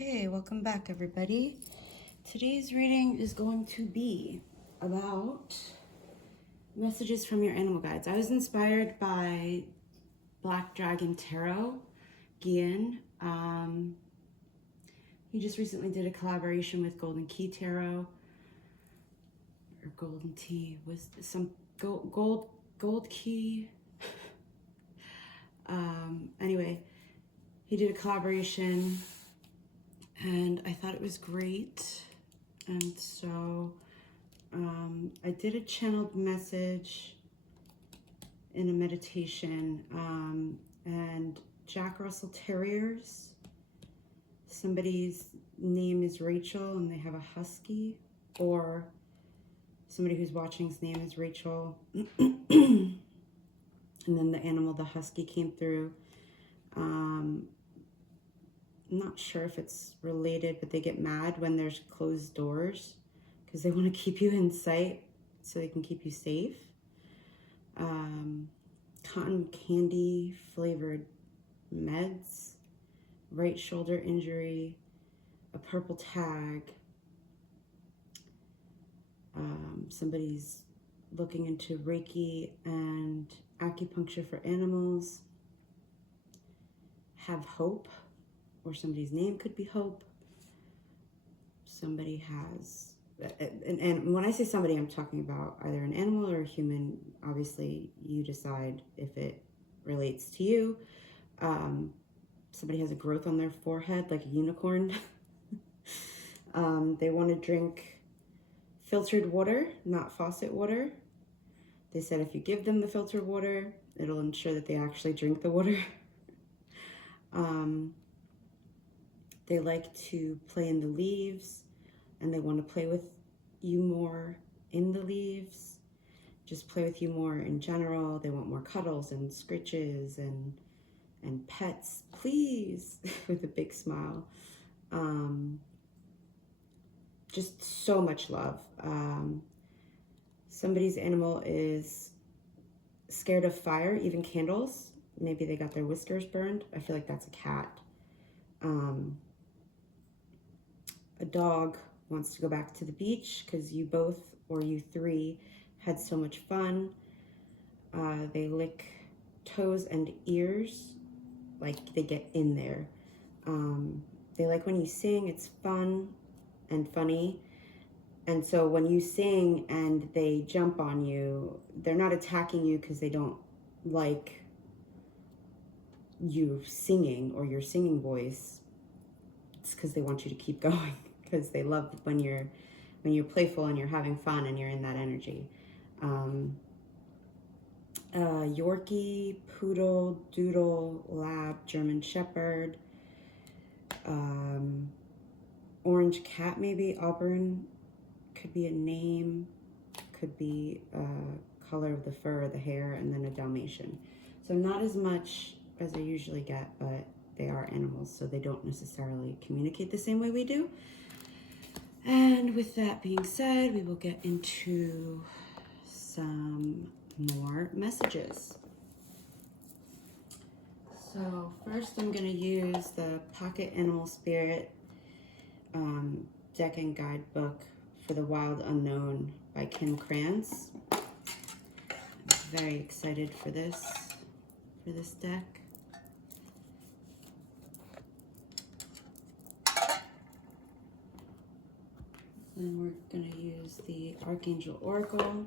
Okay, welcome back everybody. Today's reading is going to be about messages from your animal guides. I was inspired by Black Dragon Tarot, Gian. He just recently did a collaboration with Golden Key Tarot, or Golden Tea, was some gold key. Anyway, he did a collaboration and I thought it was great. And so I did a channeled message in a meditation, and Jack Russell Terriers, somebody's name is Rachel and they have a husky, or somebody who's watching's name is Rachel, and then the animal, the husky, came through. I'm not sure if it's related, but they get mad when there's closed doors because they want to keep you in sight so they can keep you safe. Cotton candy flavored meds, right shoulder injury, a purple tag. Somebody's looking into Reiki and acupuncture for animals. Have hope, or somebody's name could be Hope. Somebody has, and when I say somebody, I'm talking about either an animal or a human. Obviously, you decide if it relates to you. Somebody has a growth on their forehead like a unicorn. They want to drink filtered water, not faucet water. They said if you give them the filtered water, it'll ensure that they actually drink the water. They like to play in the leaves, and they want to play with you more in the leaves. Just play with you more in general. They want more cuddles and scritches and pets, please, with a big smile. Just so much love. Somebody's animal is scared of fire, even candles. Maybe they got their whiskers burned. I feel like that's a cat. A dog wants to go back to the beach because you both, or you three, had so much fun. They lick toes and ears, like they get in there. They like when you sing, it's fun and funny. And so when you sing and they jump on you, they're not attacking you because they don't like you singing or your singing voice. It's because they want you to keep going, because they love when you're playful and you're having fun and you're in that energy. Yorkie, Poodle, Doodle, Lab, German Shepherd, Orange Cat, maybe Auburn, could be a name, could be color of the fur or the hair, and then a Dalmatian. So not as much as I usually get, but they are animals, so they don't necessarily communicate the same way we do. And with that being said, we will get into some more messages. So first I'm going to use the Pocket Animal Spirit deck and guidebook for the Wild Unknown by Kim Krantz. I'm very excited for this deck. Then we're going to use the Archangel Oracle.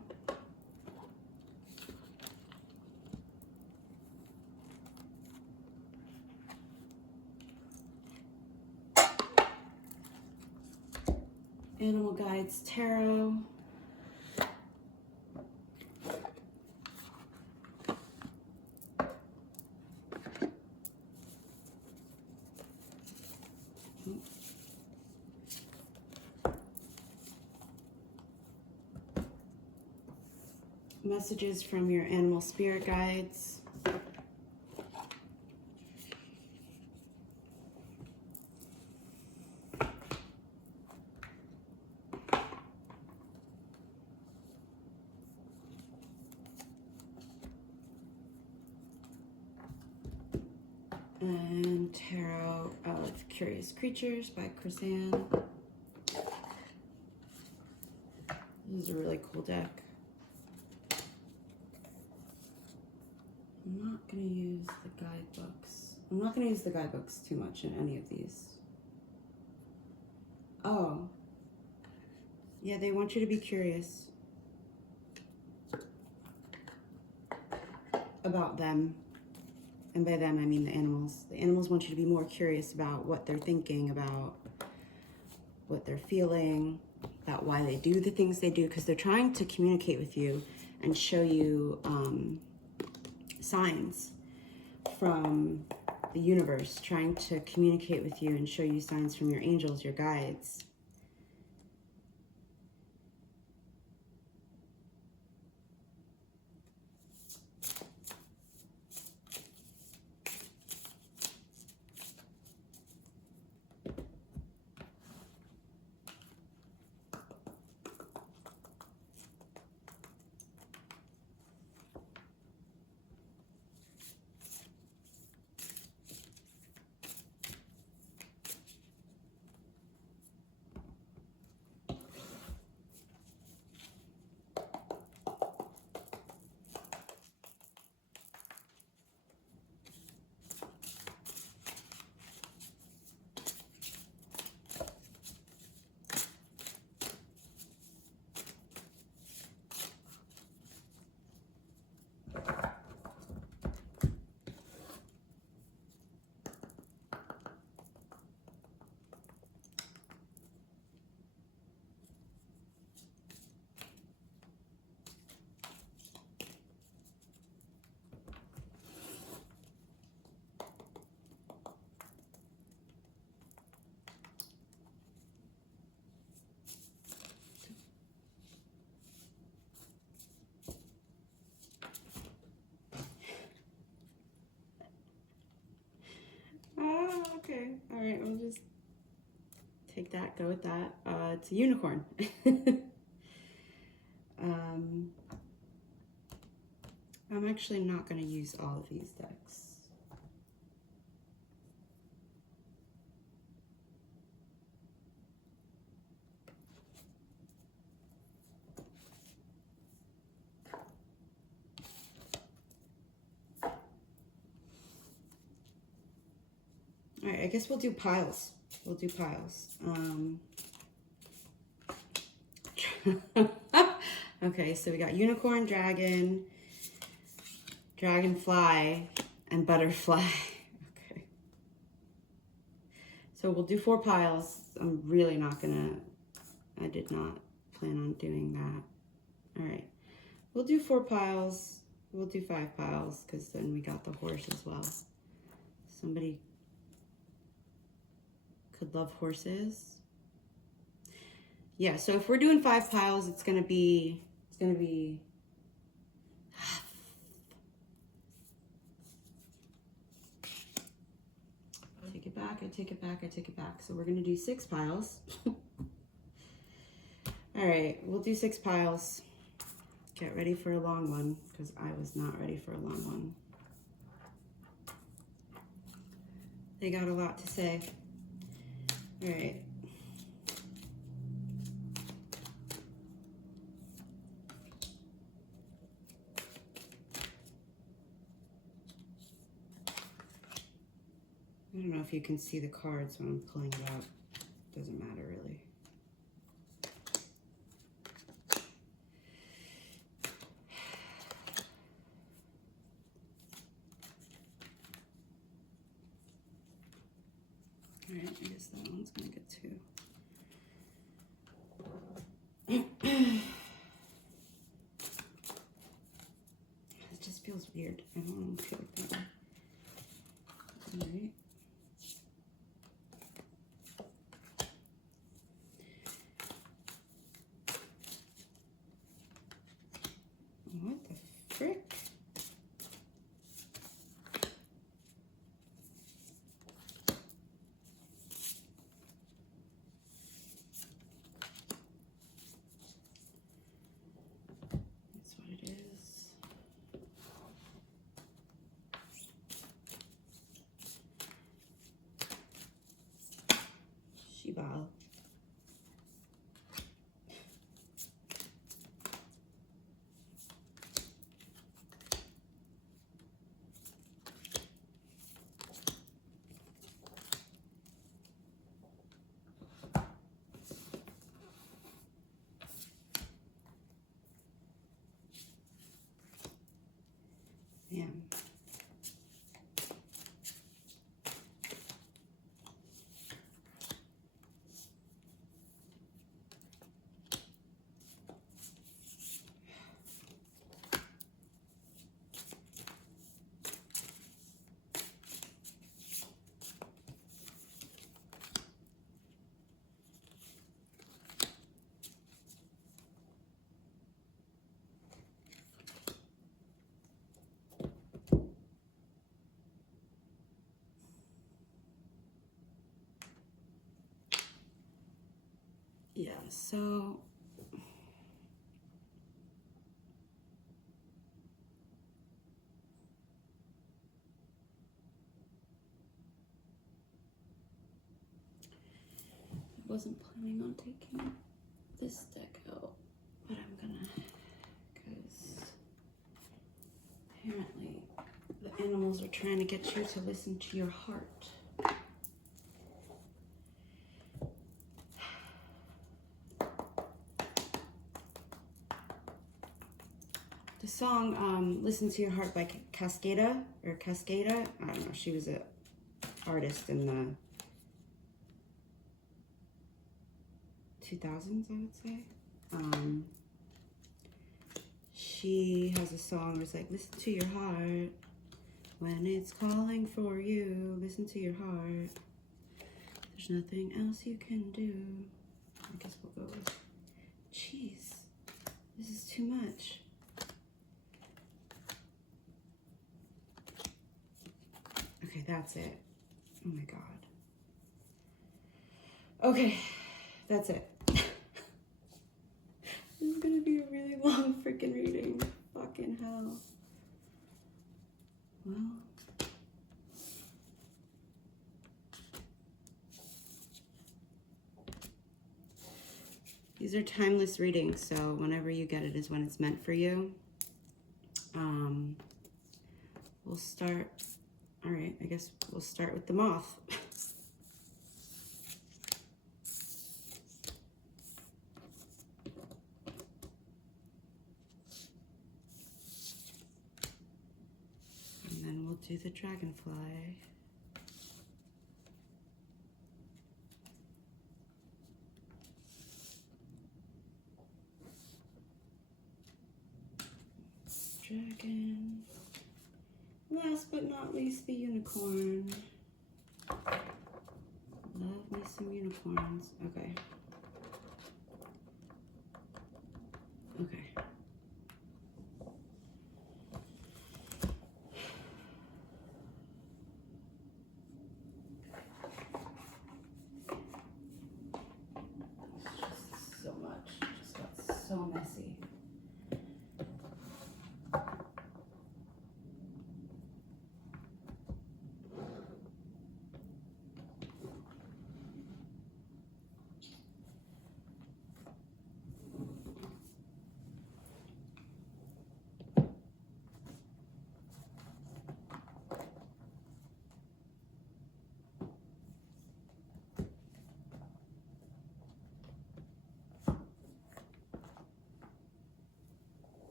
Animal Guides Tarot. Messages from your animal spirit guides. And Tarot of Curious Creatures by Chrisanne. This is a really cool deck. I'm not going to use the guidebooks. I'm not going to use the guidebooks too much in any of these. Oh. Yeah, they want you to be curious about them. And by them, I mean the animals. The animals want you to be more curious about what they're thinking, about what they're feeling, about why they do the things they do, because they're trying to communicate with you and show you signs from the universe, trying to communicate with you and show you signs from your angels, your guides. Oh, okay. All right, we'll just take that, go with that. It's a unicorn. I'm actually not going to use all of these decks. All right, I guess we'll do piles. We'll do piles. Okay, so we got unicorn, dragon, dragonfly, and butterfly. Okay. So we'll do 4 piles. I'm really not gonna, I did not plan on doing that. All right, we'll do 4 piles. We'll do 5 piles because then we got the horse as well. Somebody could love horses. Yeah, so if we're doing 5 piles, it's gonna be I take it back, I take it back, I take it back. So we're gonna do 6 piles. All right, we'll do 6 piles. Get ready for a long one, because I was not ready for a long one. They got a lot to say. All right. I don't know if you can see the cards when I'm pulling it out. Doesn't matter really. All right, I guess that one's gonna get 2. It just feels weird. I don't want to feel like that. All right. What the frick? Shibal. Yeah. Yeah, so I wasn't planning on taking this deck out, but I'm gonna, because apparently the animals are trying to get you to listen to your heart. The song Listen to Your Heart by Cascada, or Cascada, I don't know, she was an artist in the 2000s, I would say. She has a song where it's like, listen to your heart when it's calling for you, listen to your heart. There's nothing else you can do. I guess we'll go with, jeez, this is too much. Okay, that's it. Oh my God. Okay, that's it. This is gonna be a really long freaking reading. Fucking hell. Well. These are timeless readings, so whenever you get it is when it's meant for you. We'll start, all right, I guess we'll start with the moth. And then we'll do the dragonfly. Dragon. Last but not least, the unicorn. Love me some unicorns. Okay. Okay. Just so much. Just got so messy.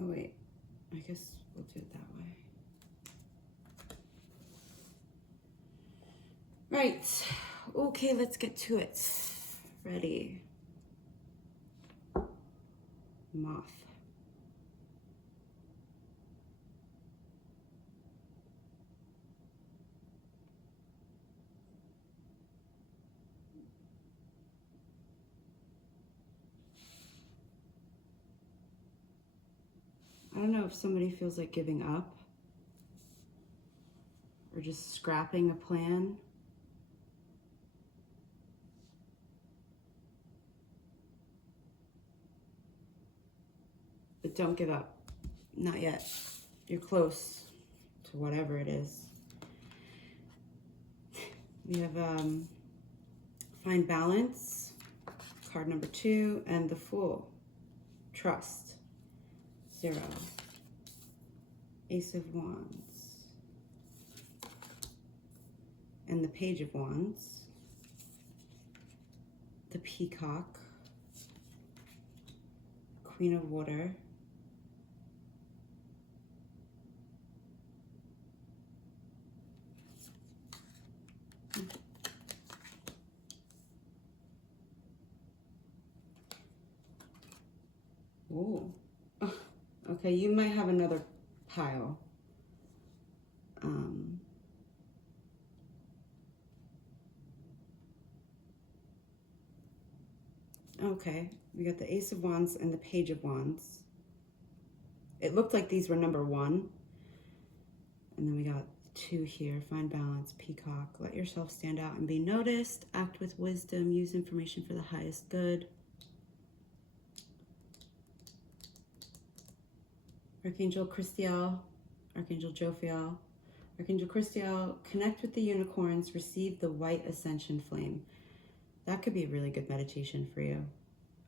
Oh wait, I guess we'll do it that way. Right, okay, let's get to it. Ready. Moth. I don't know if somebody feels like giving up or just scrapping a plan. But don't give up. Not yet. You're close to whatever it is. We have Find Balance, card number 2, and the Fool. Trust, 0. Ace of Wands. And the Page of Wands. The Peacock. Queen of Water. Oh, okay, you might have another pile. Okay, we got the Ace of Wands and the Page of Wands. It looked like these were number 1. And then we got 2 here. Find balance, Peacock. Let yourself stand out and be noticed. Act with wisdom. Use information for the highest good. Archangel Christiel, Archangel Jophiel. Archangel Christiel, connect with the unicorns. Receive the white ascension flame. That could be a really good meditation for you.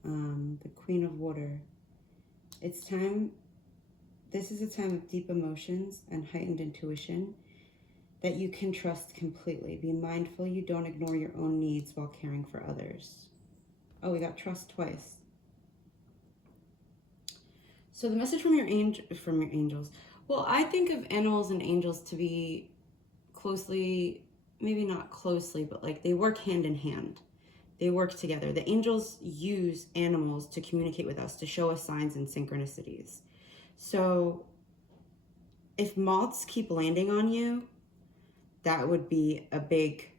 The Queen of Water. It's time. This is a time of deep emotions and heightened intuition that you can trust completely. Be mindful you don't ignore your own needs while caring for others. Oh, we got trust twice. So the message from your angels. Well, I think of animals and angels to be closely, maybe not closely, but like they work hand in hand. They work together. The angels use animals to communicate with us, to show us signs and synchronicities. So if moths keep landing on you, that would be a big,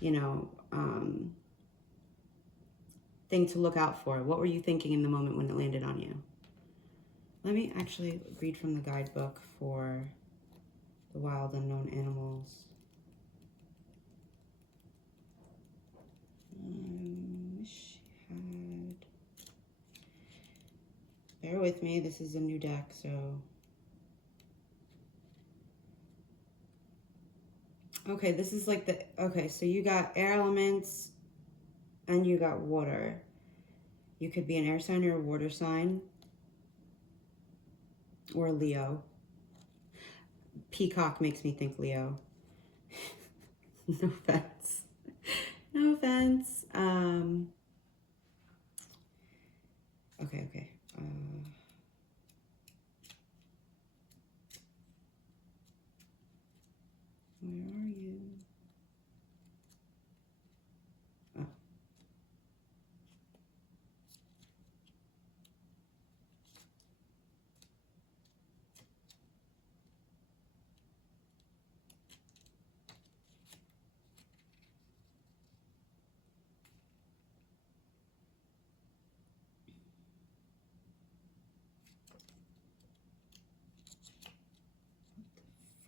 thing to look out for. What were you thinking in the moment when it landed on you? Let me actually read from the guidebook for the wild unknown animals. Wish she had. Bear with me, this is a new deck, so. Okay, this is like okay, so you got air elements and you got water. You could be an air sign or a water sign. Or Leo. Peacock makes me think Leo. No offense. No offense. Okay. Where are you? Oh.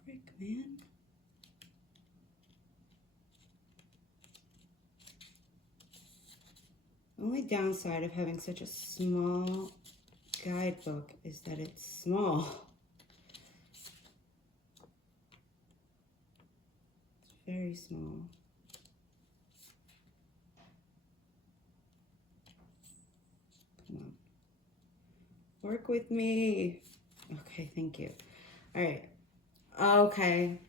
Frick, man. The only downside of having such a small guidebook is that it's small. It's very small. Come on. Work with me. Okay, thank you. All right. Okay.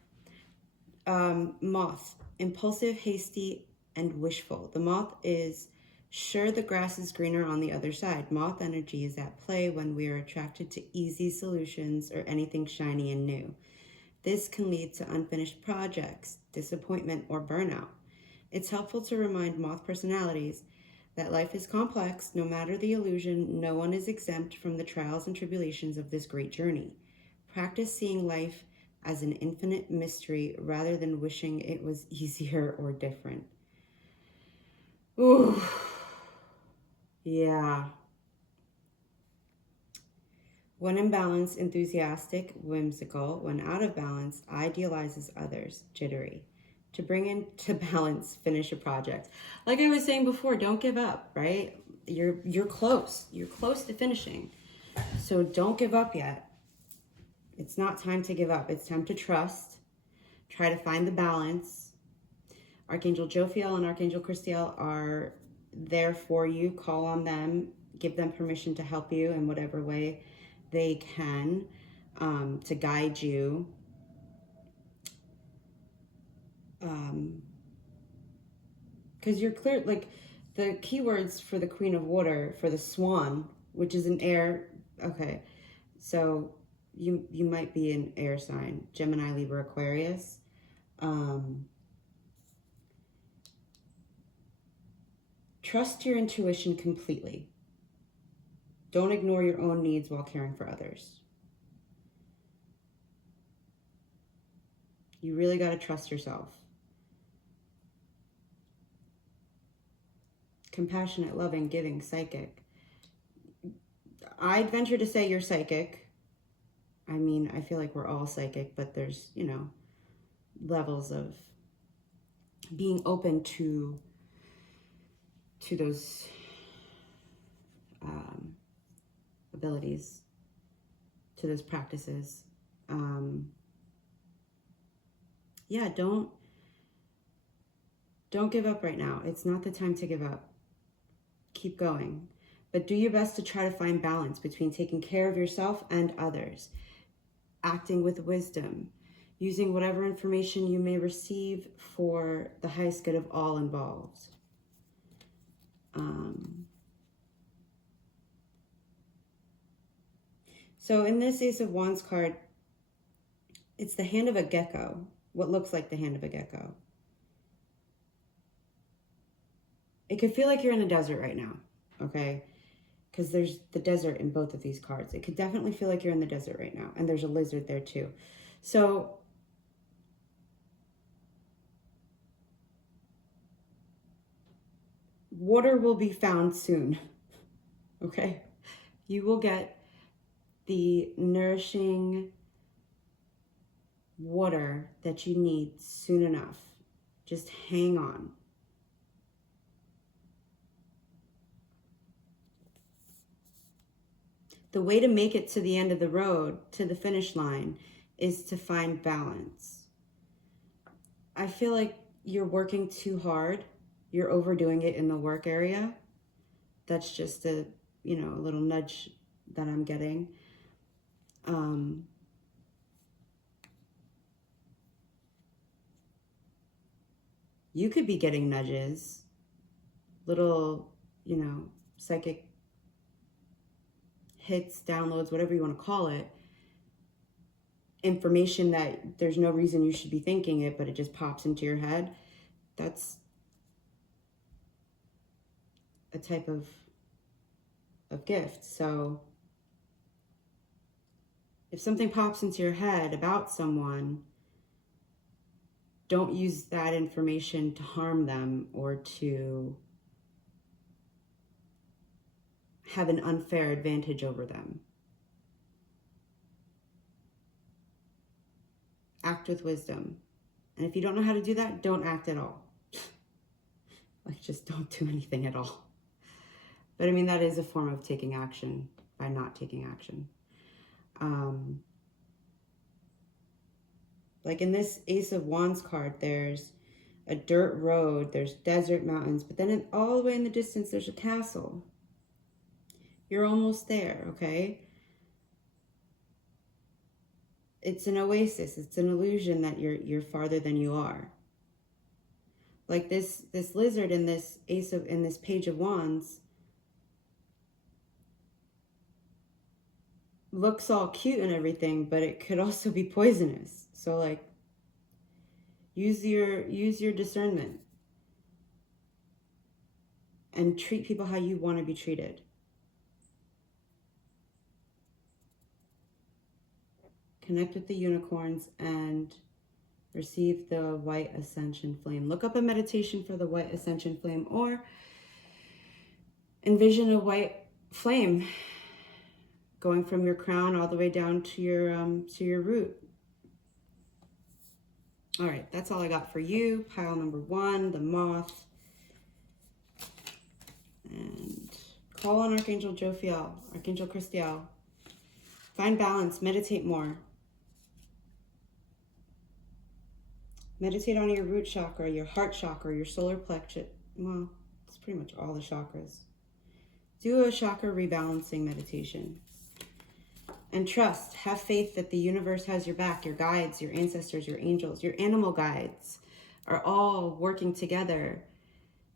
Moth. Impulsive, hasty, and wishful. The moth is sure the grass is greener on the other side. Moth energy is at play when we are attracted to easy solutions or anything shiny and new. This can lead to unfinished projects, disappointment, or burnout. It's helpful to remind moth personalities that life is complex. No matter the illusion, no one is exempt from the trials and tribulations of this great journey. Practice seeing life as an infinite mystery rather than wishing it was easier or different. Ooh, yeah. When in balance, enthusiastic, whimsical. When out of balance, idealizes others, jittery. To bring into balance, finish a project. Like I was saying before, don't give up, right? You're close. You're close to finishing. So don't give up yet. It's not time to give up. It's time to trust. Try to find the balance. Archangel Jophiel and Archangel Christiel are there for you. Call on them. Give them permission to help you in whatever way they can, to guide you. Because you're clear, like the keywords for the Queen of Water, for the Swan, which is an air, okay, so you might be an air sign, Gemini, Libra, Aquarius. Trust your intuition completely. Don't ignore your own needs while caring for others. You really got to trust yourself. Compassionate, loving, giving, psychic. I'd venture to say you're psychic. I mean, I feel like we're all psychic, but there's, you know, levels of being open to those abilities, to those practices. Yeah, don't give up right now. It's not the time to give up. Keep going. But do your best to try to find balance between taking care of yourself and others, acting with wisdom, using whatever information you may receive for the highest good of all involved. So in this Ace of Wands card, it's the hand of a gecko, what looks like the hand of a gecko. It could feel like you're in the desert right now, okay? Because there's the desert in both of these cards. It could definitely feel like you're in the desert right now. And there's a lizard there too. So water will be found soon, okay? You will get the nourishing water that you need soon enough. Just hang on. The way to make it to the end of the road, to the finish line, is to find balance. I feel like you're working too hard. You're overdoing it in the work area. That's just a, you know, a little nudge that I'm getting. You could be getting nudges, little, you know, psychic hits, downloads, whatever you want to call it, information that there's no reason you should be thinking it, but it just pops into your head. That's a type of gift. So if something pops into your head about someone, don't use that information to harm them or to have an unfair advantage over them. Act with wisdom. And if you don't know how to do that, don't act at all. Like, just don't do anything at all. But I mean, that is a form of taking action by not taking action. Like in this Ace of Wands card, there's a dirt road, there's desert, mountains, but then all the way in the distance, there's a castle. You're almost there, okay? It's an oasis. It's an illusion that you're farther than you are. Like this lizard in this in this Page of Wands looks all cute and everything, but it could also be poisonous. So like, use your discernment and treat people how you want to be treated. Connect with the unicorns and receive the white ascension flame. Look up a meditation for the white ascension flame, or envision a white flame going from your crown all the way down to your root. All right, that's all I got for you. Pile number 1, the moth. And call on Archangel Jophiel, Archangel Christiel. Find balance, meditate more. Meditate on your root chakra, your heart chakra, your solar plexus. Well, it's pretty much all the chakras. Do a chakra rebalancing meditation. And trust, have faith that the universe has your back, your guides, your ancestors, your angels, your animal guides are all working together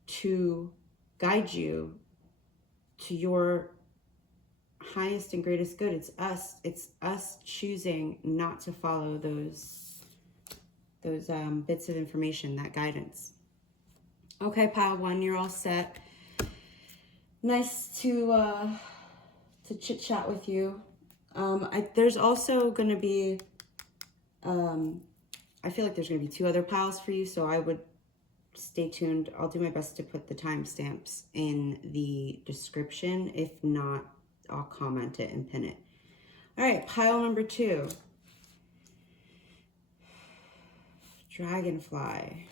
to guide you to your highest and greatest good. It's us choosing not to follow those bits of information, that guidance. Okay, pile one, you're all set. Nice to chit chat with you. There's also going to be, I feel like there's going to be 2 other piles for you, so I would stay tuned. I'll do my best to put the timestamps in the description. If not, I'll comment it and pin it. All right, pile number 2. Dragonfly.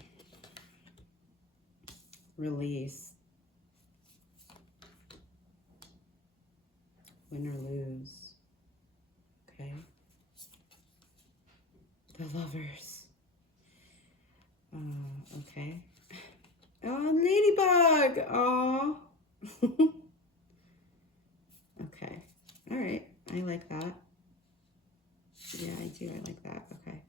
Release. Win or lose. Okay. The Lovers. Okay. Oh, ladybug. Oh. Okay. All right. I like that. Yeah, I do. I like that. Okay.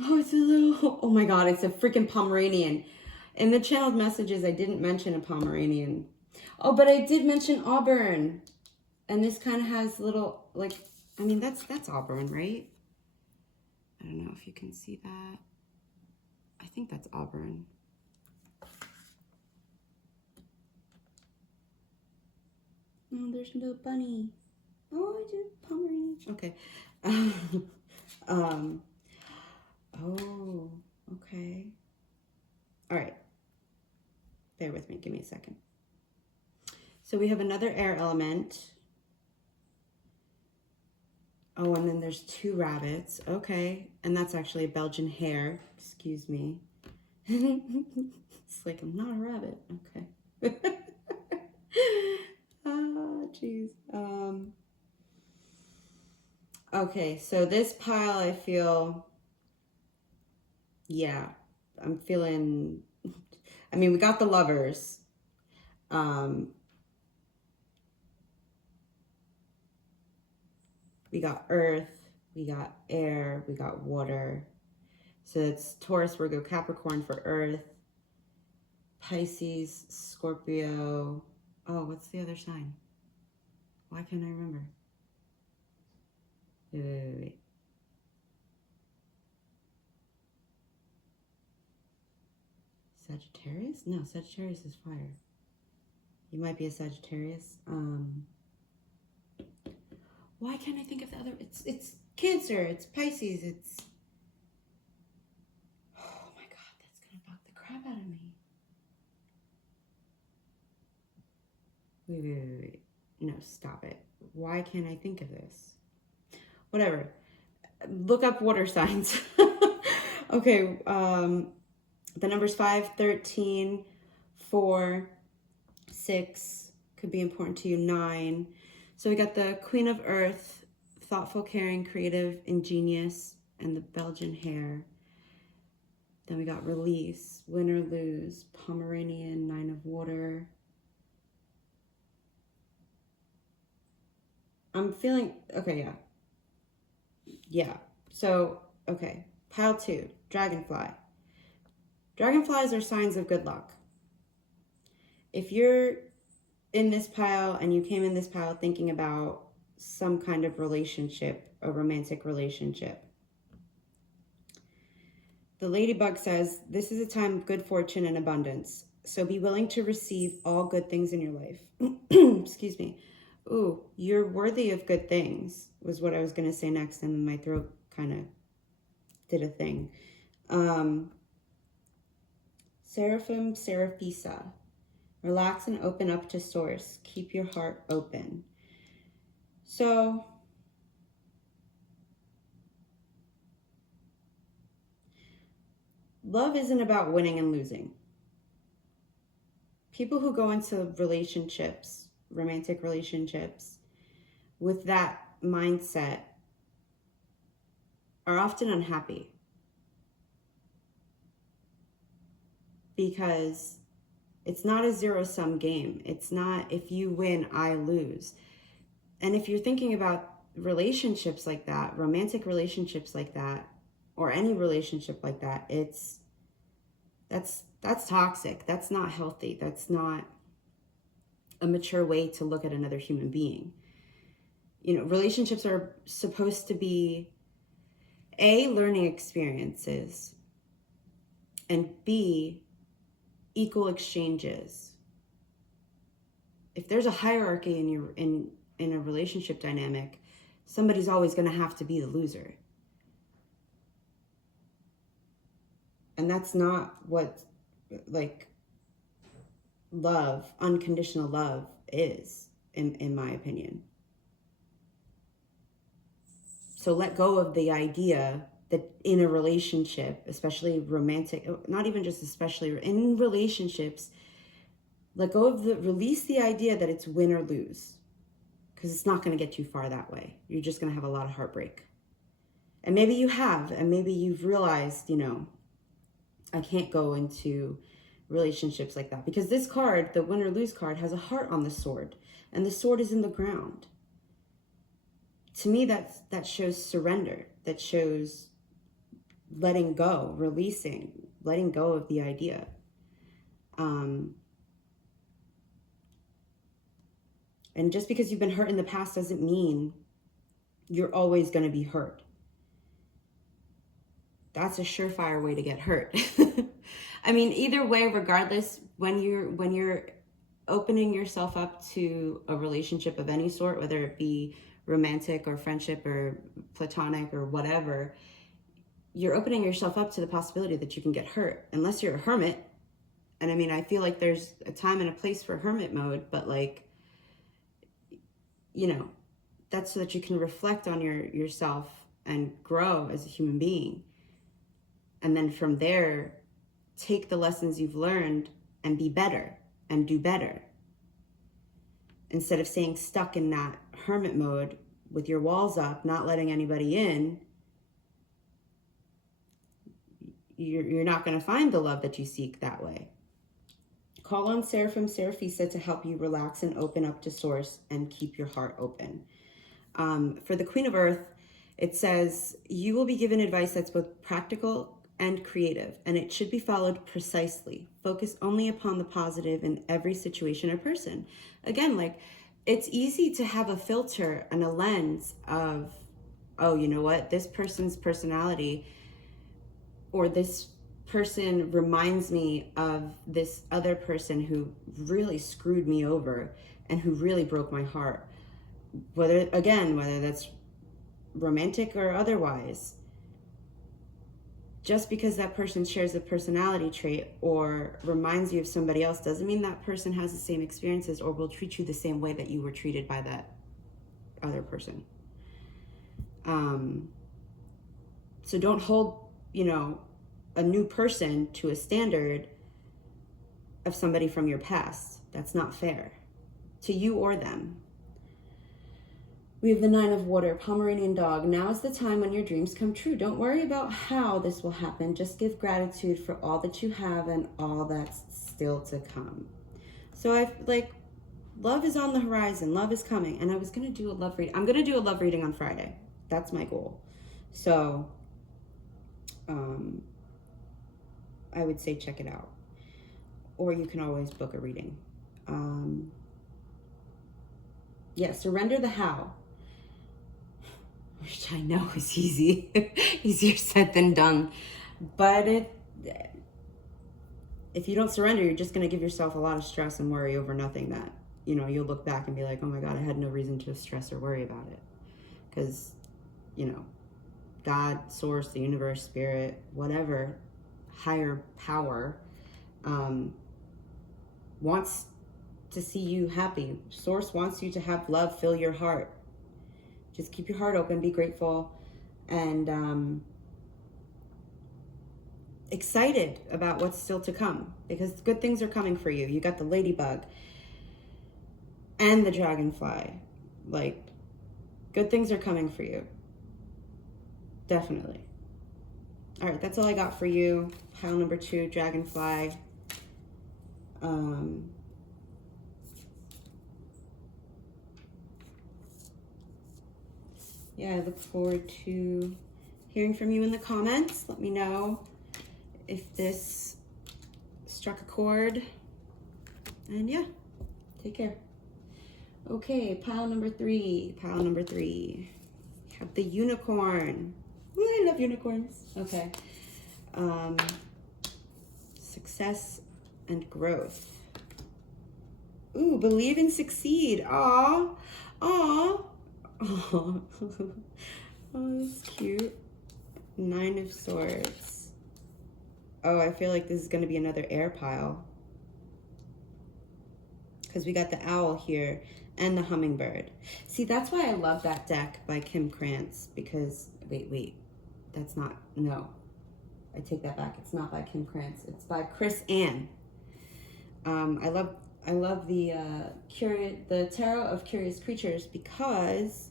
Oh, it's a little, oh my God, it's a freaking Pomeranian. In the channeled messages, I didn't mention a Pomeranian. Oh, but I did mention Auburn. And this kind of has little, like, I mean, that's Auburn, right? I don't know if you can see that. I think that's Auburn. Oh, there's a little bunny. Oh, I did Pomeranian. Okay. Oh, okay. All right. Bear with me. Give me a second. So we have another air element. Oh, and then there's 2 rabbits. Okay. And that's actually a Belgian hare. Excuse me. It's like, I'm not a rabbit. Okay. Oh, jeez. Okay, so this pile, I feel, yeah, I'm feeling, I mean, we got the Lovers. We got Earth, we got Air, we got Water. So it's Taurus, Virgo, Capricorn for Earth, Pisces, Scorpio. Oh, what's the other sign? Why can't I remember? Wait. Sagittarius? No, Sagittarius is fire. You might be a Sagittarius. Why can't I think of the other? It's Cancer. It's Pisces. It's. Oh my God, that's gonna bug the crap out of me. Wait. No, stop it. Why can't I think of this? Whatever. Look up water signs. Okay. The numbers 5, 13, 4, 6 could be important to you. 9. So we got the Queen of Earth, thoughtful, caring, creative, ingenious, and the Belgian hare. Then we got Release, Win or Lose, Pomeranian, 9 of Water. I'm feeling, okay, yeah. Yeah, so, okay. Pile 2, Dragonfly. Dragonflies are signs of good luck. If you're in this pile and you came in this pile thinking about some kind of relationship, a romantic relationship, the ladybug says, this is a time of good fortune and abundance. So be willing to receive all good things in your life. Excuse me. Ooh, you're worthy of good things was what I was going to say next. And my throat kind of did a thing. Seraphim, Seraphisa. Relax and open up to source. Keep your heart open. So, love isn't about winning and losing. People who go into relationships, romantic relationships, with that mindset are often unhappy because it's not a zero-sum game. It's not if you win, I lose. And if you're thinking about relationships like that, romantic relationships like that, or any relationship like that, that's toxic. That's not healthy. That's not a mature way to look at another human being. You know, relationships are supposed to be A, learning experiences, and B, equal exchanges. If there's a hierarchy in a relationship dynamic, somebody's always going to have to be the loser. And that's not what, like, love, unconditional love is, in my opinion. So let go of the idea that in a relationship, especially romantic, not even just especially, in relationships, release the idea that it's win or lose. Because it's not going to get you far that way. You're just going to have a lot of heartbreak. And maybe you have, and maybe you've realized, you know, I can't go into relationships like that. Because this card, the win or lose card, has a heart on the sword. And the sword is in the ground. To me, that shows surrender. That shows letting go, releasing, letting go of the idea. And just because you've been hurt in the past doesn't mean you're always going to be hurt. That's a surefire way to get hurt. I mean, either way, regardless, when you're opening yourself up to a relationship of any sort, whether it be romantic or friendship or platonic or whatever, you're opening yourself up to the possibility that you can get hurt, unless you're a hermit. And I mean, I feel like there's a time and a place for hermit mode, but like, you know, that's so that you can reflect on yourself and grow as a human being. And then from there, take the lessons you've learned and be better and do better. Instead of staying stuck in that hermit mode with your walls up, not letting anybody in, you're not going to find the love that you seek that way. Call on Seraphim Seraphisa to help you relax and open up to Source and keep your heart open. For the Queen of Earth, it says, you will be given advice that's both practical and creative, and it should be followed precisely. Focus only upon the positive in every situation or person. Again, like, it's easy to have a filter and a lens of, oh, you know what, this person's personality or this person reminds me of this other person who really screwed me over and who really broke my heart. Whether that's romantic or otherwise. Just because that person shares a personality trait or reminds you of somebody else doesn't mean that person has the same experiences or will treat you the same way that you were treated by that other person. So don't hold, you know, a new person to a standard of somebody from your past. That's not fair to you or them. We have the Nine of Water, Pomeranian dog. Now is the time when your dreams come true. Don't worry about how this will happen. Just give gratitude for all that you have and all that's still to come. So love is on the horizon. Love is coming. And I was going to do a love reading. I'm going to do a love reading on Friday. That's my goal. So, I would say check it out. Or you can always book a reading. Surrender the how. Which I know is easy. Easier said than done. But if you don't surrender, you're just going to give yourself a lot of stress and worry over nothing that, you know, you'll look back and be like, oh my God, I had no reason to stress or worry about it. Because, you know, God, source, the universe, spirit, whatever, higher power, wants to see you happy. Source wants you to have love fill your heart. Just keep your heart open, be grateful, and excited about what's still to come, because good things are coming for you. You got the ladybug and the dragonfly. Like, good things are coming for you. Definitely. All right, that's all I got for you. Pile number 2, Dragonfly. Yeah, I look forward to hearing from you in the comments. Let me know if this struck a chord. And yeah, take care. Okay, pile number 3. Pile number 3. We have the unicorn. Ooh, I love unicorns. Okay. Success and growth. Ooh, believe and succeed. Aw. Aw. Oh, that's cute. 9 of Swords. Oh, I feel like this is going to be another air pile. Because we got the owl here and the hummingbird. See, that's why I love that deck by Kim Krantz. Because, wait. That's not, no. I take that back. It's not by Kim Krantz. It's by Chris Ann. I love the Tarot of Curious Creatures because,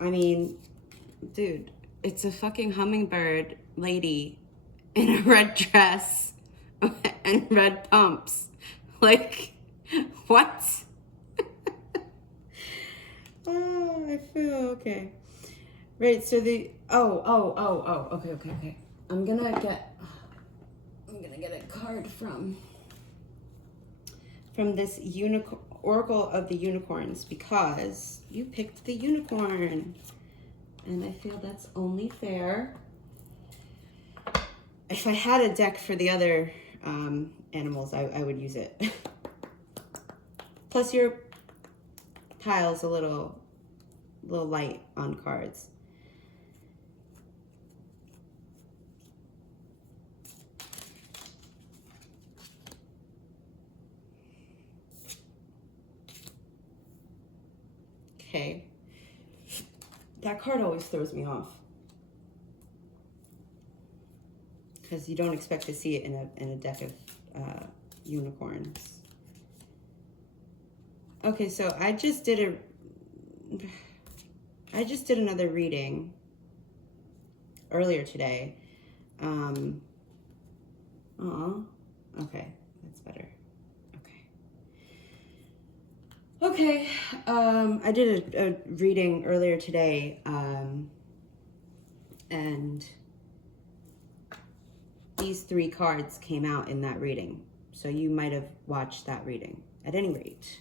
I mean, dude, it's a fucking hummingbird lady in a red dress and red pumps. Like, what? Oh, I feel okay. Right, so the, okay. I'm gonna get a card from this Oracle of the Unicorns because you picked the unicorn. And I feel that's only fair. If I had a deck for the other animals, I would use it. Plus your pile's a little light on cards. Okay. That card always throws me off. Because you don't expect to see it in a deck of unicorns. Okay, so I just did another reading earlier today. Okay, that's better. Okay, I did a reading earlier today, and these 3 cards came out in that reading. So you might have watched that reading. At any rate,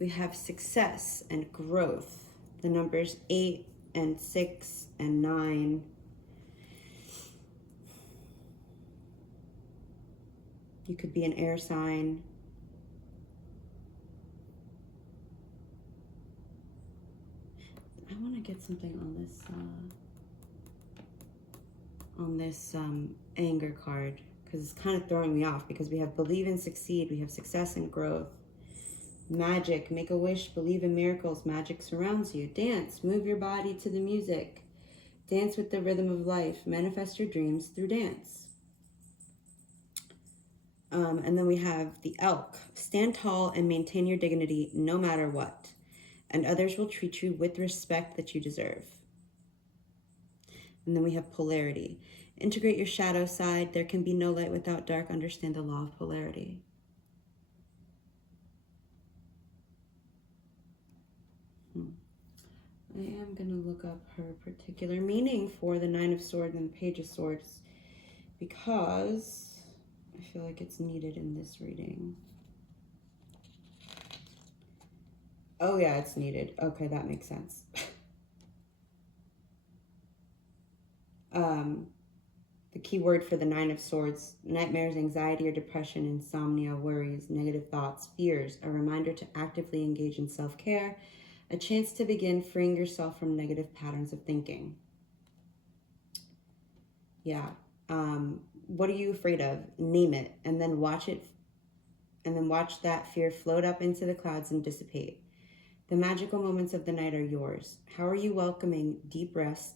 we have success and growth. The numbers 8 and 6 and 9. You could be an air sign. I want to get something on this anger card because it's kind of throwing me off because we have believe and succeed, we have success and growth, magic, make a wish, believe in miracles, magic surrounds you, dance, move your body to the music, dance with the rhythm of life, manifest your dreams through dance. And then we have the elk, stand tall and maintain your dignity no matter what, and others will treat you with respect that you deserve. And then we have polarity. Integrate your shadow side. There can be no light without dark. Understand the law of polarity. I am going to look up her particular meaning for the 9 of Swords and the Page of Swords because I feel like it's needed in this reading. Oh yeah, it's needed. Okay, that makes sense. The key word for the 9 of Swords, nightmares, anxiety or depression, insomnia, worries, negative thoughts, fears, a reminder to actively engage in self-care, a chance to begin freeing yourself from negative patterns of thinking. Yeah. What are you afraid of? Name it, and then watch that fear float up into the clouds and dissipate. The magical moments of the night are yours. How are you welcoming deep rest,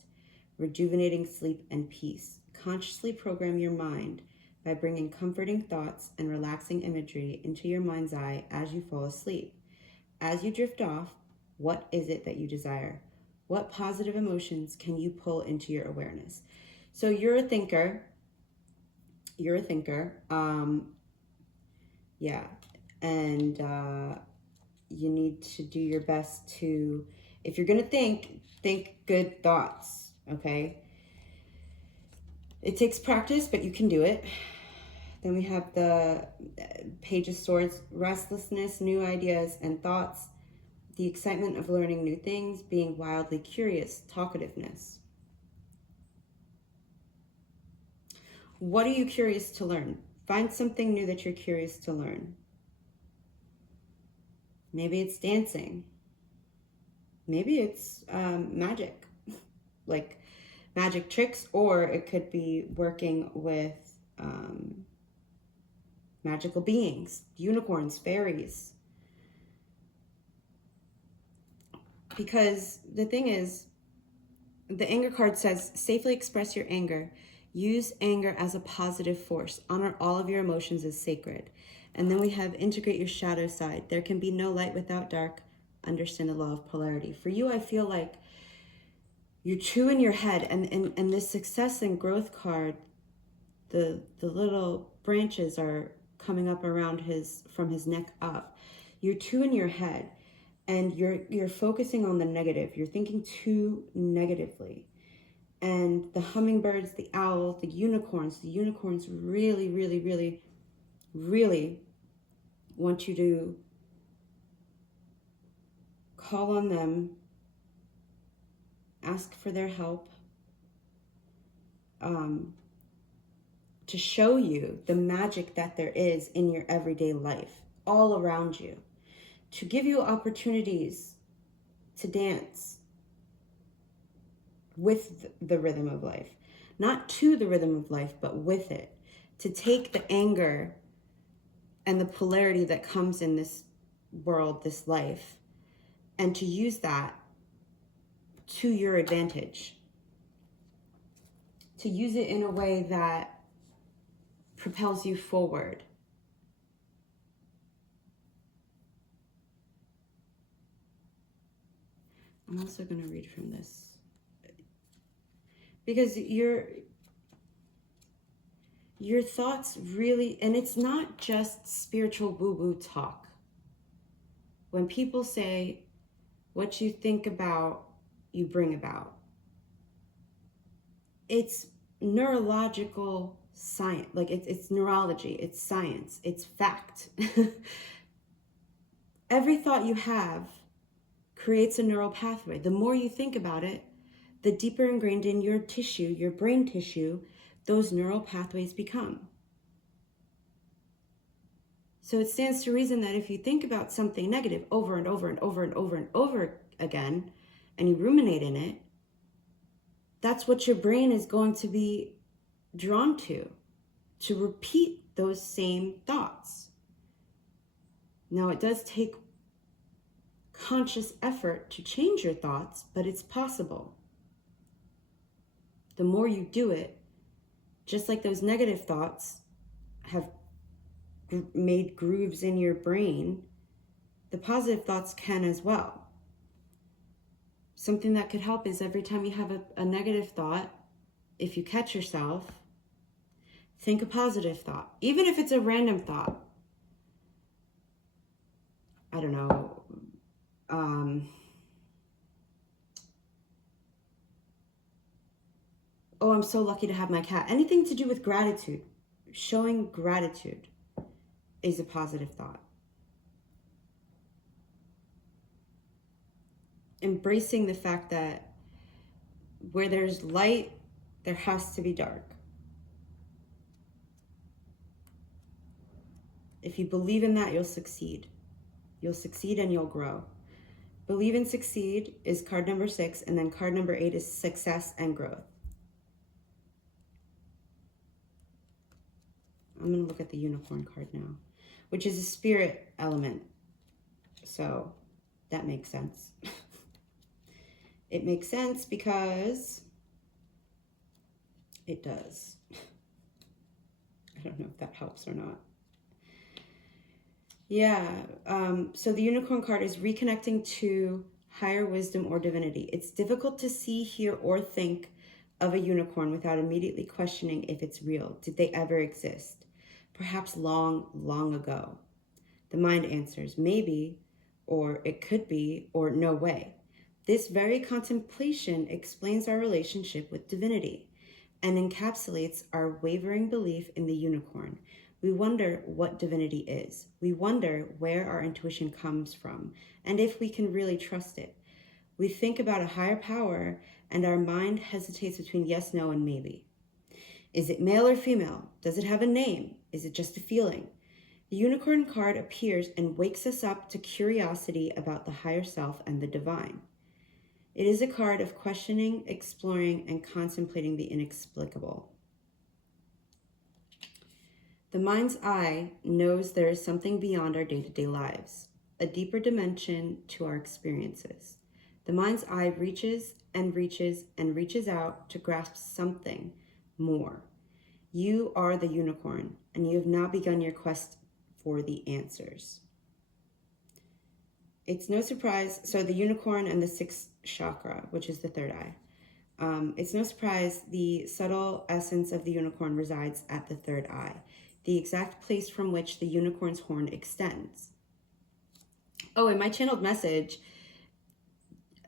rejuvenating sleep, and peace? Consciously program your mind by bringing comforting thoughts and relaxing imagery into your mind's eye as you fall asleep. As you drift off, what is it that you desire? What positive emotions can you pull into your awareness? So you're a thinker. You're a thinker. Yeah. And you need to do your best to, if you're going to think good thoughts, okay? It takes practice, but you can do it. Then we have the Page of Swords, restlessness, new ideas and thoughts, the excitement of learning new things, being wildly curious, talkativeness. What are you curious to learn? Find something new that you're curious to learn. Maybe it's dancing. Maybe it's magic, like magic tricks, or it could be working with magical beings, unicorns, fairies. Because the thing is, the anger card says, safely express your anger. Use anger as a positive force. Honor all of your emotions as sacred. And then we have integrate your shadow side. There can be no light without dark. Understand the law of polarity. For you, I feel like you're too in your head. And this success and growth card, the little branches are coming up around from his neck up. You're too in your head. And you're focusing on the negative. You're thinking too negatively. And the hummingbirds, the owls, the unicorns really, really, really, really want you to call on them, ask for their help, to show you the magic that there is in your everyday life, all around you, to give you opportunities to dance with the rhythm of life, not to the rhythm of life, but with it, to take the anger and the polarity that comes in this world, this life, and to use that to your advantage, to use it in a way that propels you forward. I'm also going to read from this, because your thoughts really, and it's not just spiritual woo-woo talk. When people say what you think about, you bring about, it's neurological science, like it's neurology, it's science, it's fact. Every thought you have creates a neural pathway. The more you think about it, the deeper ingrained in your tissue, your brain tissue, those neural pathways become. So it stands to reason that if you think about something negative over and over and over and over and over again, and you ruminate in it, that's what your brain is going to be drawn to repeat those same thoughts. Now, it does take conscious effort to change your thoughts, but it's possible. The more you do it, just like those negative thoughts have made grooves in your brain, the positive thoughts can as well. Something that could help is every time you have a negative thought, if you catch yourself, think a positive thought. Even if it's a random thought. I don't know. Oh, I'm so lucky to have my cat. Anything to do with gratitude. Showing gratitude is a positive thought. Embracing the fact that where there's light, there has to be dark. If you believe in that, you'll succeed. You'll succeed and you'll grow. Believe and succeed is card number 6, and then card number 8 is success and growth. I'm going to look at the unicorn card now, which is a spirit element. So that makes sense. It makes sense because it does. I don't know if that helps or not. Yeah, so the unicorn card is reconnecting to higher wisdom, or divinity. It's difficult to see, hear, or think of a unicorn without immediately questioning if it's real. Did they ever exist? Perhaps long, long ago. The mind answers, maybe, or it could be, or no way. This very contemplation explains our relationship with divinity and encapsulates our wavering belief in the unicorn. We wonder what divinity is. We wonder where our intuition comes from and if we can really trust it. We think about a higher power and our mind hesitates between yes, no, and maybe. Is it male or female? Does it have a name? Is it just a feeling? The unicorn card appears and wakes us up to curiosity about the higher self and the divine. It is a card of questioning, exploring, and contemplating the inexplicable. The mind's eye knows there is something beyond our day-to-day lives, a deeper dimension to our experiences. The mind's eye reaches and reaches and reaches out to grasp something more. You are the unicorn, and you have now begun your quest for the answers. It's no surprise, so the unicorn and the sixth chakra, which is the third eye. It's no surprise the subtle essence of the unicorn resides at the third eye, the exact place from which the unicorn's horn extends. Oh, in my channeled message,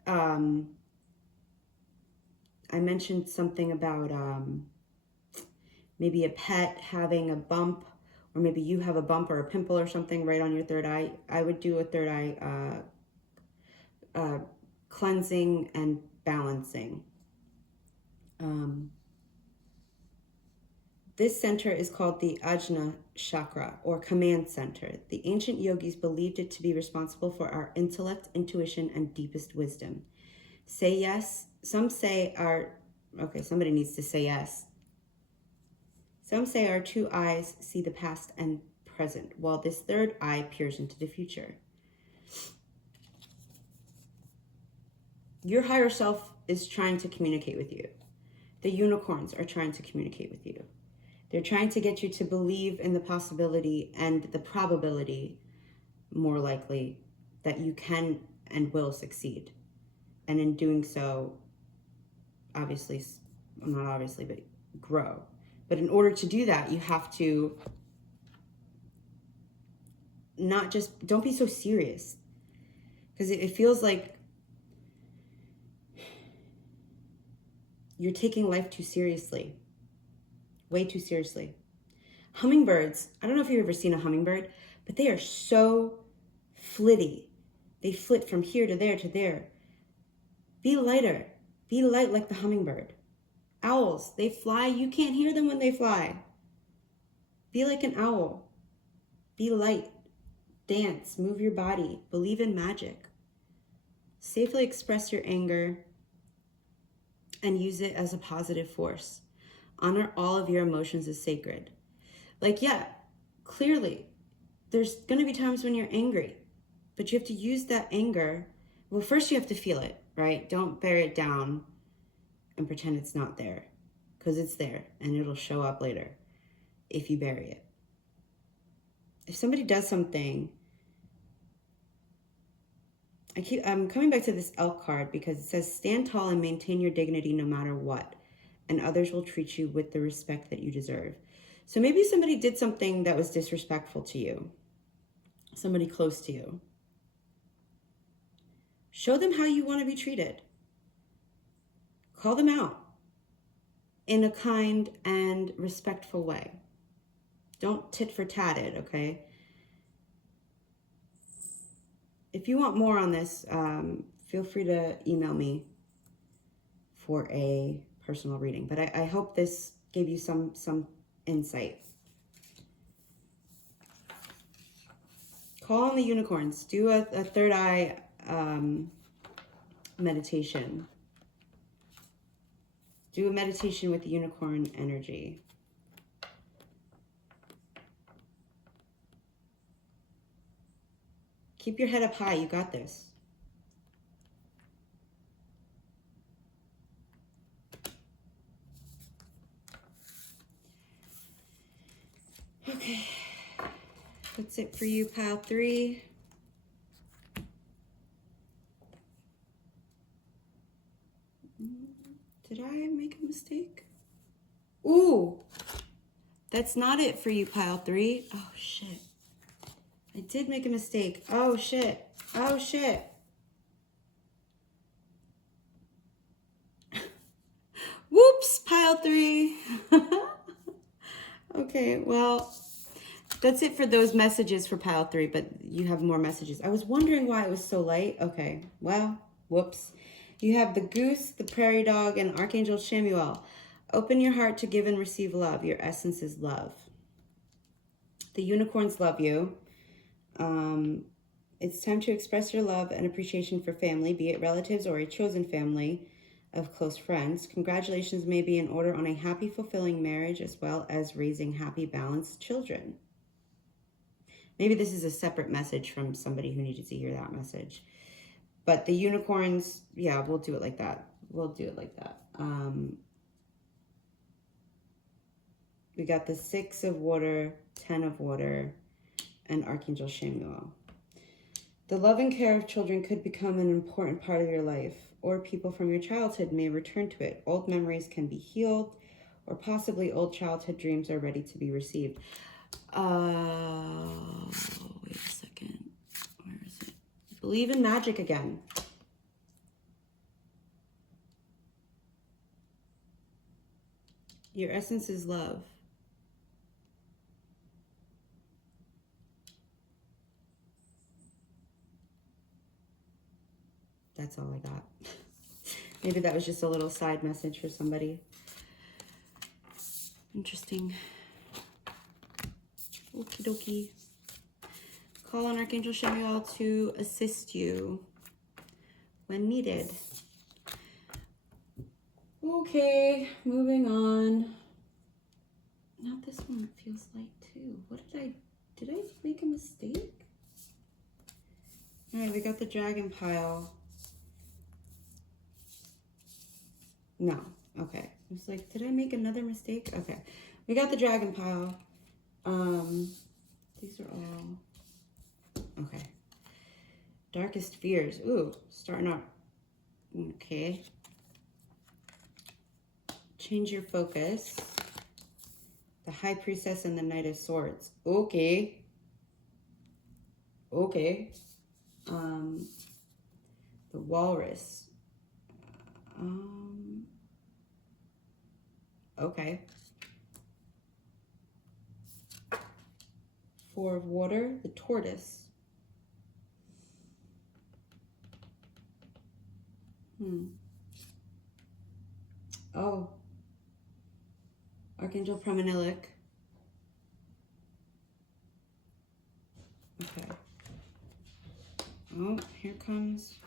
I mentioned something about maybe a pet having a bump, or maybe you have a bump or a pimple or something right on your third eye. I would do a third eye cleansing and balancing. This center is called the Ajna chakra, or command center. The ancient yogis believed it to be responsible for our intellect, intuition, and deepest wisdom. Say yes. Some say somebody needs to say yes. Some say our two eyes see the past and present, while this third eye peers into the future. Your higher self is trying to communicate with you. The unicorns are trying to communicate with you. They're trying to get you to believe in the possibility and the probability, more likely, that you can and will succeed. And in doing so, obviously, not obviously, but grow. But in order to do that, you have to don't be so serious. Because it feels like you're taking life too seriously. Way too seriously. Hummingbirds, I don't know if you've ever seen a hummingbird, but they are so flitty. They flit from here to there to there. Be lighter. Be light like the hummingbird. Owls, they fly. You can't hear them when they fly. Be like an owl. Be light. Dance. Move your body. Believe in magic. Safely express your anger and use it as a positive force. Honor all of your emotions as sacred. Clearly, there's going to be times when you're angry, but you have to use that anger. Well, first you have to feel it, right? Don't bury it down and pretend it's not there, because it's there and it'll show up later if you bury it. If somebody does something, I'm coming back to this elk card because it says stand tall and maintain your dignity no matter what, and others will treat you with the respect that you deserve. So maybe somebody did something that was disrespectful to you, somebody close to you. Show them how you want to be treated. Call them out in a kind and respectful way. Don't tit for tat it, okay? If you want more on this, feel free to email me for a personal reading. But I hope this gave you some insight. Call on the unicorns. Do a third eye meditation. Do a meditation with the unicorn energy. Keep your head up high. You got this. Okay. That's it for you, pile 3. Oh, that's not it for you, pile 3. Oh, shit. I did make a mistake. Oh, shit. Oh, shit. Whoops, pile 3. Okay, well, that's it for those messages for pile 3, but you have more messages. I was wondering why it was so light. Okay, well, whoops. You have the goose, the prairie dog, and Archangel Chamuel. Open your heart to give and receive love. Your essence is love. The unicorns love you. It's time to express your love and appreciation for family, be it relatives or a chosen family of close friends. Congratulations may be in order on a happy, fulfilling marriage as well as raising happy, balanced children. Maybe this is a separate message from somebody who needed to hear that message. But the unicorns, yeah, we'll do it like that. We'll do it like that. We got the 6 of water, 10 of water, and Archangel Chamuel. The love and care of children could become an important part of your life, or people from your childhood may return to it. Old memories can be healed, or possibly old childhood dreams are ready to be received. Wait a second. Where is it? Believe in magic again. Your essence is love. That's all I got. Maybe that was just a little side message for somebody. Interesting. Okie dokie. Call on Archangel Chamuel to assist you when needed. Okay, moving on. Not this one, it feels light too. What did I make a mistake? All right, we got the dragon pile. No, okay. I was like, did I make another mistake? Okay, we got the dragon pile. These are all, okay. Darkest fears, ooh, starting up. Okay. Change your focus. The High Priestess and the Knight of Swords. Okay. Okay. The Walrus. Okay. 4 of water. The Tortoise. Oh. Archangel Pramanilic. Okay. Oh, here comes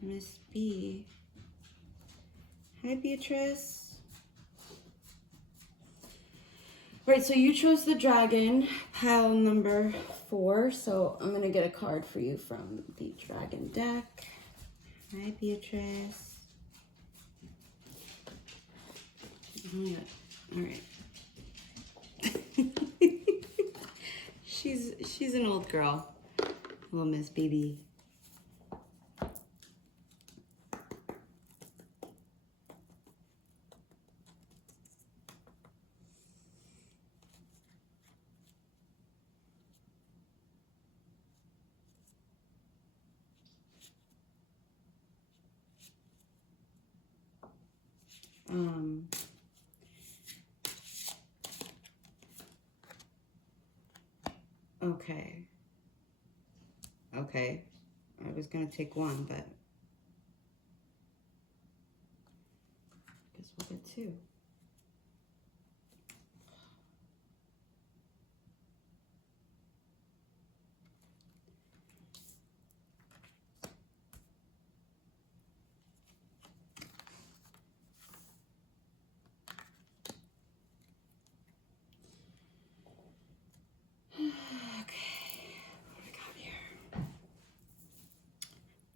Miss B. Hi, Beatrice. Right, so you chose the dragon, pile number 4. So I'm going to get a card for you from the dragon deck. Hi, Beatrice. Oh, yeah. All right. She's an old girl. Little Miss BB. Okay. Okay. I was going to take 1, but I guess we'll get 2.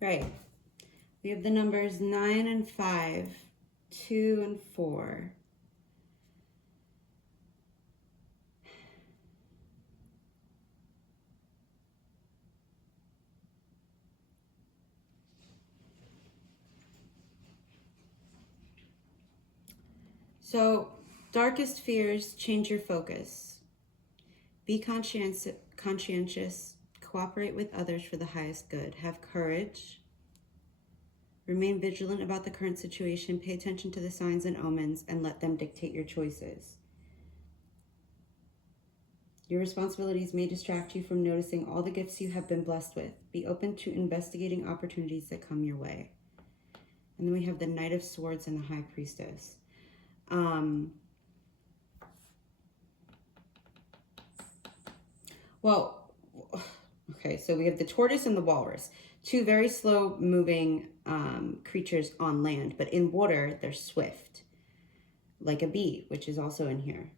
Right. We have the numbers 9 and 5, 2 and 4. So Darkest fears, change your focus. Be conscientious, cooperate with others for the highest good. Have courage. Remain vigilant about the current situation. Pay attention to the signs and omens and let them dictate your choices. Your responsibilities may distract you from noticing all the gifts you have been blessed with. Be open to investigating opportunities that come your way. And then we have the Knight of Swords and the High Priestess. Well, okay, so we have the tortoise and the walrus. Two very slow moving creatures on land, but in water, they're swift. Like a bee, which is also in here.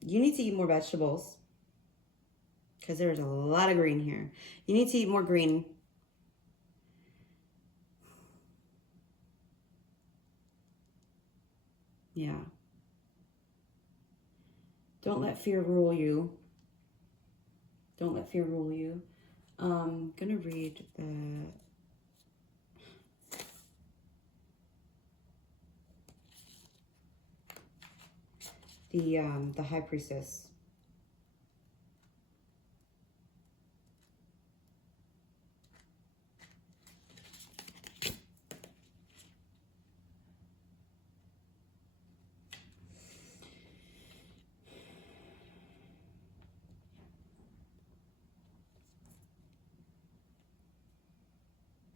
You need to eat more vegetables because there's a lot of green here. You need to eat more green. Yeah. Don't let fear rule you. Don't let fear rule you. I'm gonna read the High Priestess.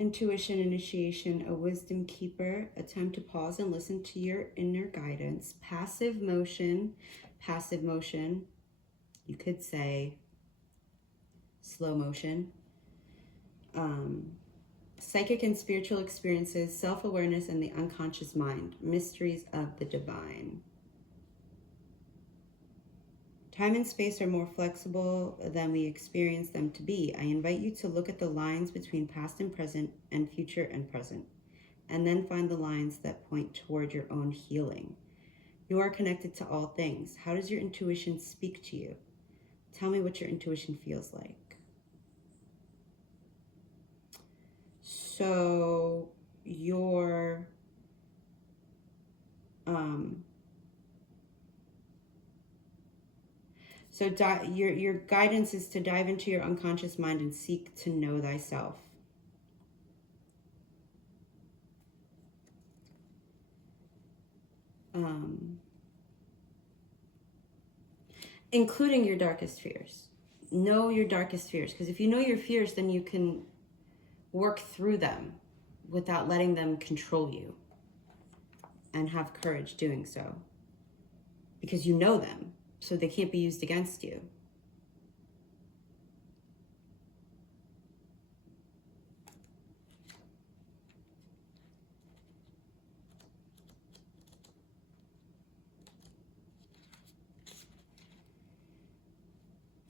Intuition, initiation, a wisdom keeper, a time to pause and listen to your inner guidance. Passive motion, you could say slow motion. Psychic and spiritual experiences, self-awareness, and the unconscious mind. Mysteries of the divine. Time and space are more flexible than we experience them to be. I invite you to look at the lines between past and present and future and present, and then find the lines that point toward your own healing. You are connected to all things. How does your intuition speak to you? Tell me what your intuition feels like. So your your guidance is to dive into your unconscious mind and seek to know thyself. Including your darkest fears. Know your darkest fears, because if you know your fears, then you can work through them without letting them control you, and have courage doing so, because you know them, so they can't be used against you.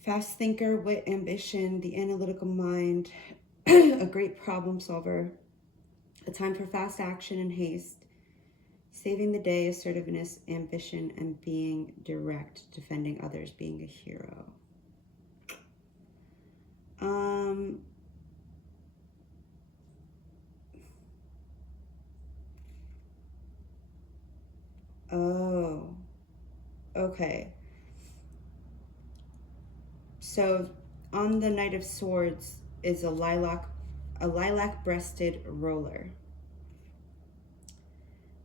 Fast thinker, wit, ambition, the analytical mind, a great problem solver, a time for fast action and haste, saving the day, assertiveness, ambition, and being direct, defending others, being a hero. Oh, okay. So on the Knight of Swords is a lilac-breasted roller.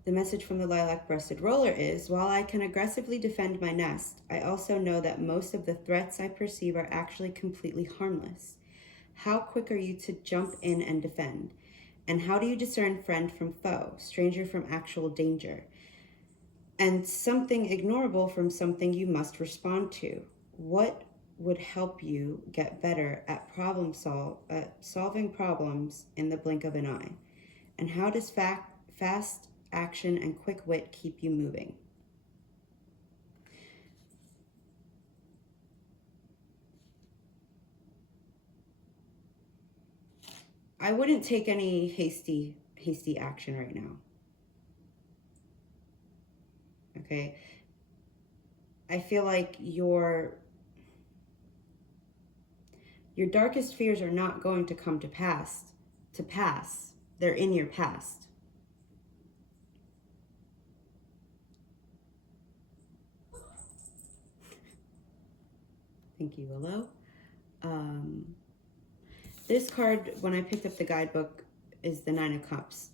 The message from the lilac-breasted roller is, while I can aggressively defend my nest, I also know that most of the threats I perceive are actually completely harmless. How quick are you to jump in and defend? And how do you discern friend from foe, stranger from actual danger, and something ignorable from something you must respond to? What would help you get better at solving problems in the blink of an eye? And how does fast action and quick wit keep you moving? I wouldn't take any hasty action right now. Okay? I feel like your darkest fears are not going to come to pass. They're in your past. Thank you, Willow. This card, when I picked up the guidebook, is the Nine of Cups.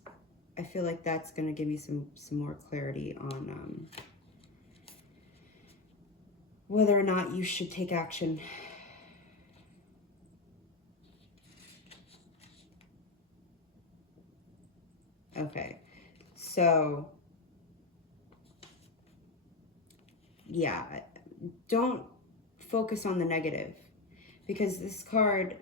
I feel like that's going to give me some more clarity on whether or not you should take action. Okay, so yeah, don't focus on the negative, because this card,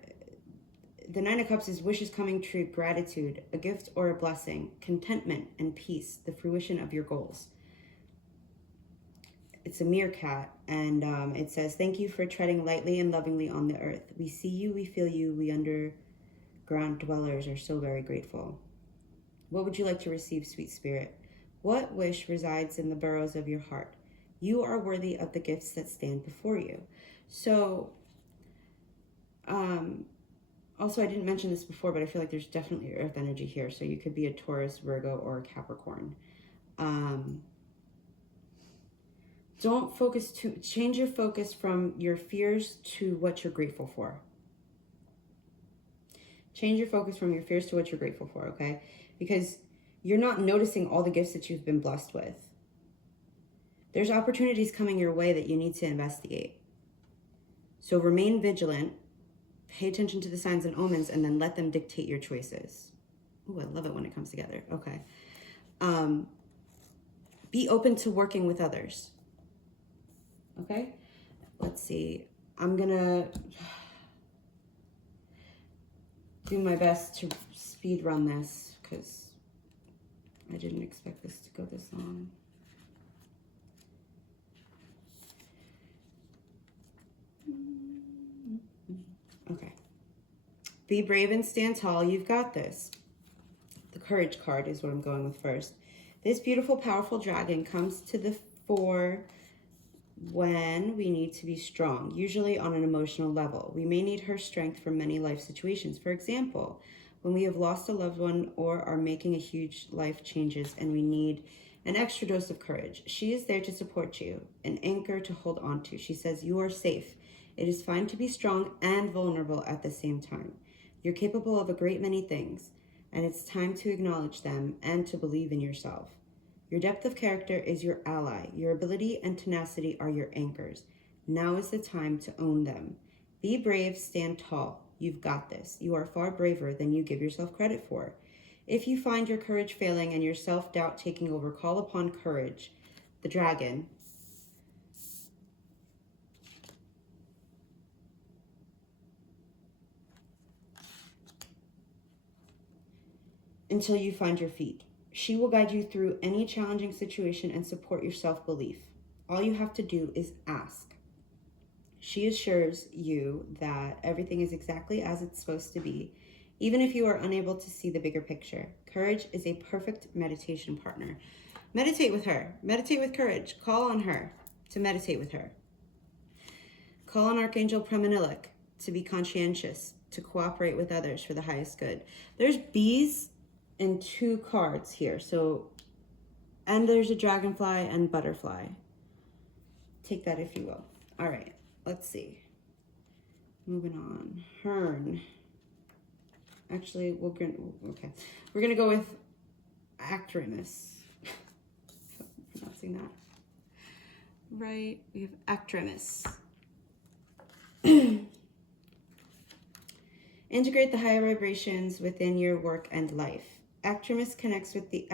the Nine of Cups, is wishes coming true, gratitude, a gift or a blessing, contentment and peace, the fruition of your goals. It's a meerkat, and it says, thank you for treading lightly and lovingly on the earth. We see you, we feel you, we underground dwellers are so very grateful. What would you like to receive, sweet spirit? What wish resides in the burrows of your heart? You are worthy of the gifts that stand before you. So, also, I didn't mention this before, but I feel like there's definitely earth energy here. So you could be a Taurus, Virgo, or a Capricorn. Don't focus change your focus from your fears to what you're grateful for. Change your focus from your fears to what you're grateful for, okay? Because you're not noticing all the gifts that you've been blessed with. There's opportunities coming your way that you need to investigate. So remain vigilant, pay attention to the signs and omens, and then let them dictate your choices. Oh, I love it when it comes together. Okay. Be open to working with others. Okay? Let's see. I'm gonna do my best to speed run this because I didn't expect this to go this long. Okay. Be brave and stand tall. You've got this. The Courage card is what I'm going with first. This beautiful, powerful dragon comes to the fore when we need to be strong, usually on an emotional level. We may need her strength for many life situations. For example, when we have lost a loved one or are making a huge life changes and we need an extra dose of courage. She is there to support you, an anchor to hold on to. She says, you are safe. It is fine to be strong and vulnerable at the same time. You're capable of a great many things, and it's time to acknowledge them and to believe in yourself. Your depth of character is your ally. Your ability and tenacity are your anchors. Now is the time to own them. Be brave, stand tall. You've got this. You are far braver than you give yourself credit for. If you find your courage failing and your self-doubt taking over, call upon Courage, the dragon. Until you find your feet. She will guide you through any challenging situation and support your self-belief. All you have to do is ask. She assures you that everything is exactly as it's supposed to be, even if you are unable to see the bigger picture. Courage is a perfect meditation partner. Meditate with her. Meditate with Courage. Call on her to meditate with her. Call on Archangel Preminilik to be conscientious, to cooperate with others for the highest good. There's bees and 2 cards here. So, and there's a dragonfly and butterfly. Take that if you will. All right, let's see. Moving on. Hearn. Actually, we're gonna go with Actrimus. Pronouncing that right. We have Actrimus. Integrate the higher vibrations within your work and life. Actrimus connects with the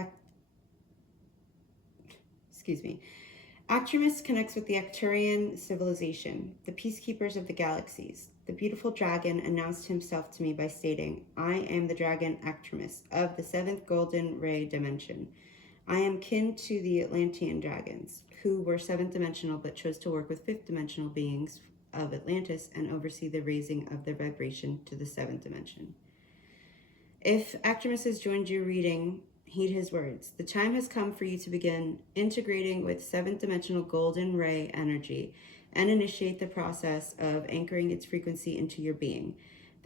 Actrimus connects with the Arcturian civilization, the peacekeepers of the galaxies. The beautiful dragon announced himself to me by stating, I am the dragon Actrimus of the 7th golden ray dimension. I am kin to the Atlantean dragons, who were 7th dimensional but chose to work with 5th dimensional beings of Atlantis and oversee the raising of their vibration to the 7th dimension. If Actrimus has joined your reading, heed his words. The time has come for you to begin integrating with 7th dimensional golden ray energy and initiate the process of anchoring its frequency into your being.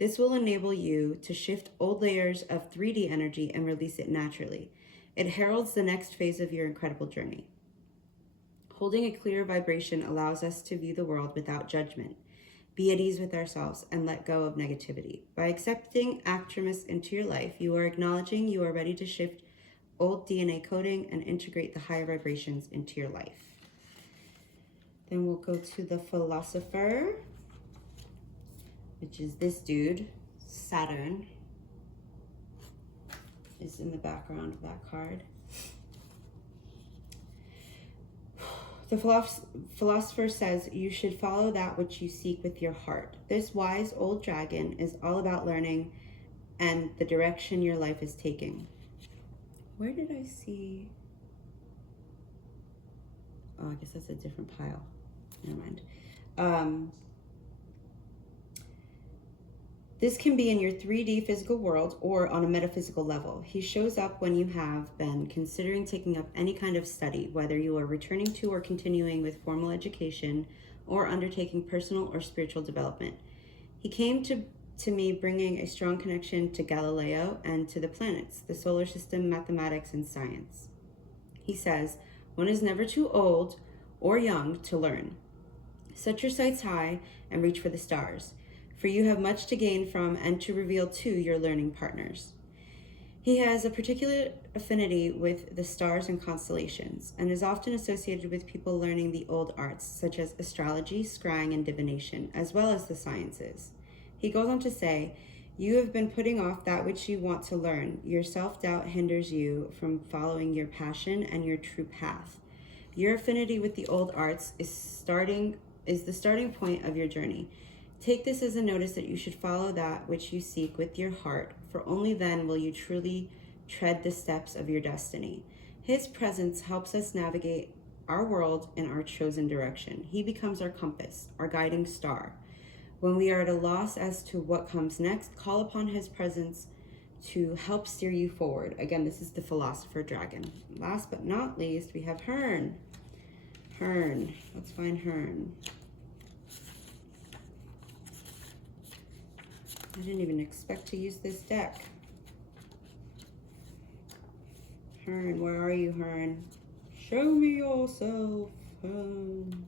This will enable you to shift old layers of 3D energy and release it naturally. It heralds the next phase of your incredible journey. Holding a clear vibration allows us to view the world without judgment. be at ease with ourselves, and let go of negativity. By accepting Actremus into your life, you are acknowledging you are ready to shift old DNA coding and integrate the higher vibrations into your life. Then we'll go to the Philosopher, which is this dude, Saturn, is in the background of that card. The Philosopher says, you should follow that which you seek with your heart. This wise old dragon is all about learning and the direction your life is taking. Where did I see? Oh, I guess that's a different pile. Never mind. This can be in your 3D physical world or on a metaphysical level. He shows up when you have been considering taking up any kind of study, whether you are returning to or continuing with formal education or undertaking personal or spiritual development. He came to me bringing a strong connection to Galileo and to the planets, the solar system, mathematics, and science. He says, one is never too old or young to learn. Set your sights high and reach for the stars, for you have much to gain from and to reveal to your learning partners. He has a particular affinity with the stars and constellations, and is often associated with people learning the old arts, such as astrology, scrying, and divination, as well as the sciences. He goes on to say, you have been putting off that which you want to learn. Your self-doubt hinders you from following your passion and your true path. Your affinity with the old arts is the starting point of your journey. Take this as a notice that you should follow that which you seek with your heart, for only then will you truly tread the steps of your destiny. His presence helps us navigate our world in our chosen direction. He becomes our compass, our guiding star. When we are at a loss as to what comes next, call upon his presence to help steer you forward. Again, this is the Philosopher Dragon. Last but not least, we have Hearn. Hearn. Let's find Hearn. I didn't even expect to use this deck. Hearn, where are you, Hearn? Show me yourself, Hearn.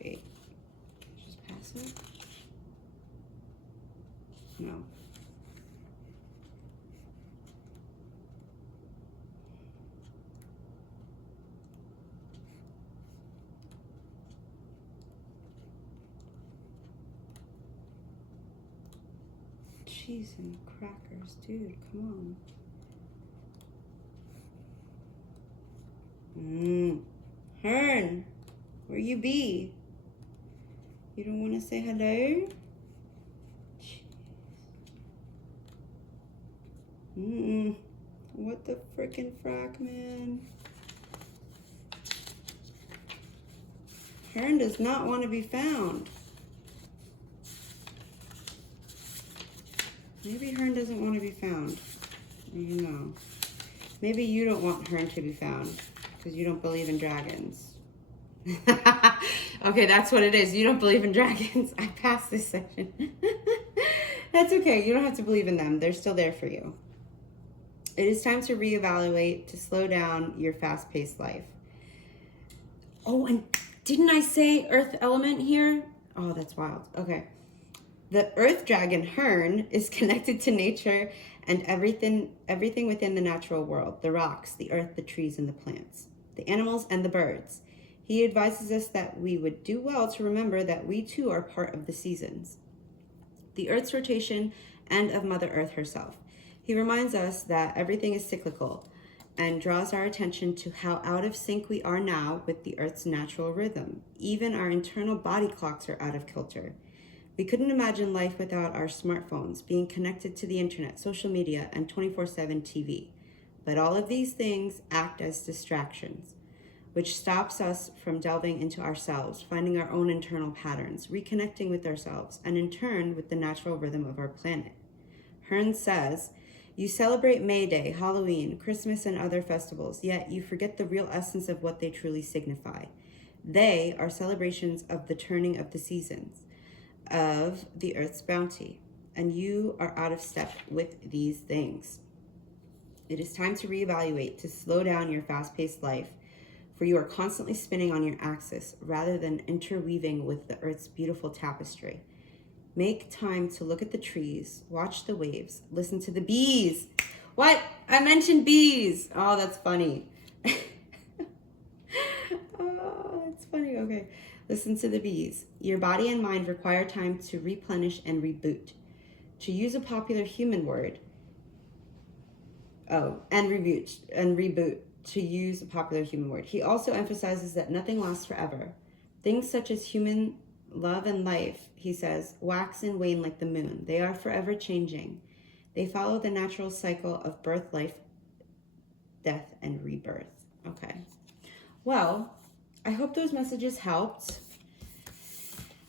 Wait, just pass it? No. Cheese and crackers, dude, come on. Hearn, where you be? You don't want to say hello? What the frickin' frack, man? Hearn does not want to be found. Maybe Hearn doesn't want to be found. I don't know. Maybe you don't want Hearn to be found because you don't believe in dragons. Okay, that's what it is. You don't believe in dragons. I passed this section. That's okay. You don't have to believe in them. They're still there for you. It is time to reevaluate, to slow down your fast-paced life. Oh, and didn't I say earth element here? Oh, that's wild. Okay. The earth dragon Hearn is connected to nature and everything within the natural world, the rocks, the earth, the trees, and the plants, the animals, and the birds. He advises us that we would do well to remember that we too are part of the seasons, the earth's rotation, and of Mother Earth herself. He reminds us that everything is cyclical and draws our attention to how out of sync we are now with the earth's natural rhythm. Even our internal body clocks are out of kilter. We couldn't imagine life without our smartphones, being connected to the internet, social media, and 24/7 TV. But all of these things act as distractions, which stops us from delving into ourselves, finding our own internal patterns, reconnecting with ourselves, and in turn with the natural rhythm of our planet. Hearn says, you celebrate May Day, Halloween, Christmas, and other festivals, yet you forget the real essence of what they truly signify. They are celebrations of the turning of the seasons, of the earth's bounty. and you are out of step with these things. It is time to reevaluate, to slow down your fast-paced life, for you are constantly spinning on your axis rather than interweaving with the earth's beautiful tapestry. Make time to look at the trees, watch the waves, listen to the bees. What? I mentioned bees. Oh, that's funny. Oh, that's funny. Okay. Listen to the bees. Your body and mind require time to replenish and reboot. To use a popular human word, and reboot, to use a popular human word. He also emphasizes that nothing lasts forever. Things such as human love and life, he says, wax and wane like the moon. They are forever changing. They follow the natural cycle of birth, life, death, and rebirth. Okay. Well, I hope those messages helped.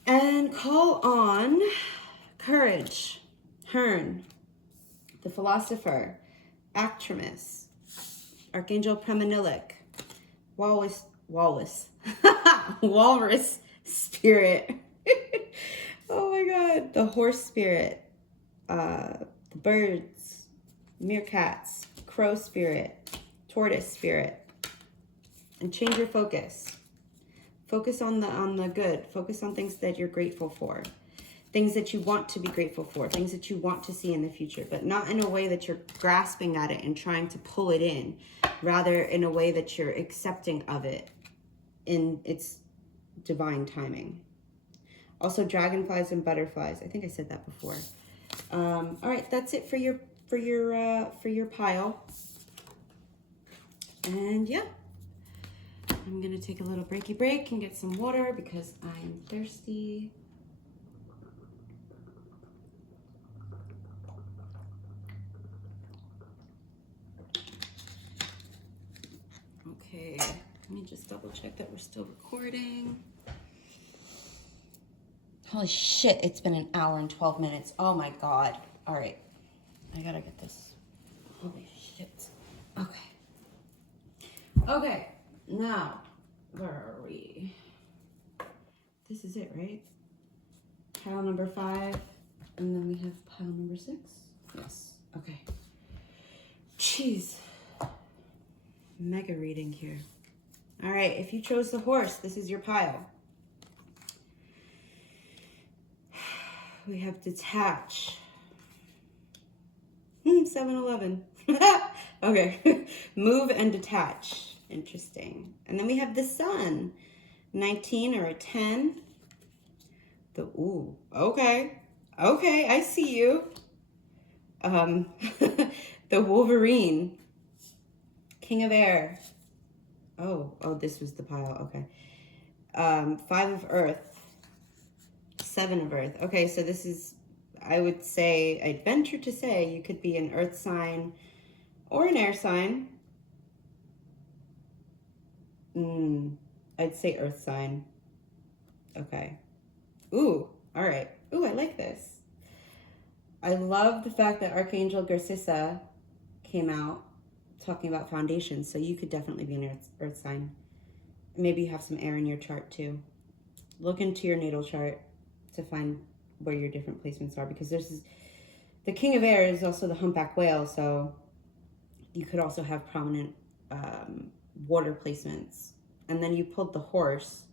And call on Courage, Hearn, the Philosopher, Actramus, Archangel Preminilik, Walrus Spirit. Oh my God. The Horse Spirit, the Birds, Meerkats, Crow Spirit, Tortoise Spirit. And change your focus. Focus on the good. Focus on things that you're grateful for. Things that you want to be grateful for. Things that you want to see in the future. But not in a way that you're grasping at it and trying to pull it in. Rather in a way that you're accepting of it in its divine timing. Also dragonflies and butterflies. I think I said that before. All right, that's it for your pile. And yeah. I'm gonna take a little breaky break and get some water because I'm thirsty. Okay, let me just double check that we're still recording. Holy shit, it's been an hour and 12 minutes. Oh my God. All right, I gotta get this. Holy shit. Okay. Okay. Now, where are we? This is it, right? Pile number 5, and then we have pile number 6. Yes, okay. Jeez. Mega reading here. All right, if you chose the horse, this is your pile. We have detach. 7-Eleven. Okay. Move and detach. Interesting. And then we have the sun. 19 or a 10. Okay. Okay, I see you. The Wolverine. King of Air. Oh, this was the pile. Okay. 5 of Earth. 7 of Earth. Okay, so this is, I would say, I'd venture to say you could be an earth sign or an air sign. I'd say earth sign. Okay. Ooh, all right. Ooh, I like this. I love the fact that Archangel Garcissa came out talking about foundations, so you could definitely be an earth sign. Maybe you have some air in your chart too. Look into your natal chart to find where your different placements are, because the King of Air is also the humpback whale, so you could also have prominent water placements. And then you pulled the horse,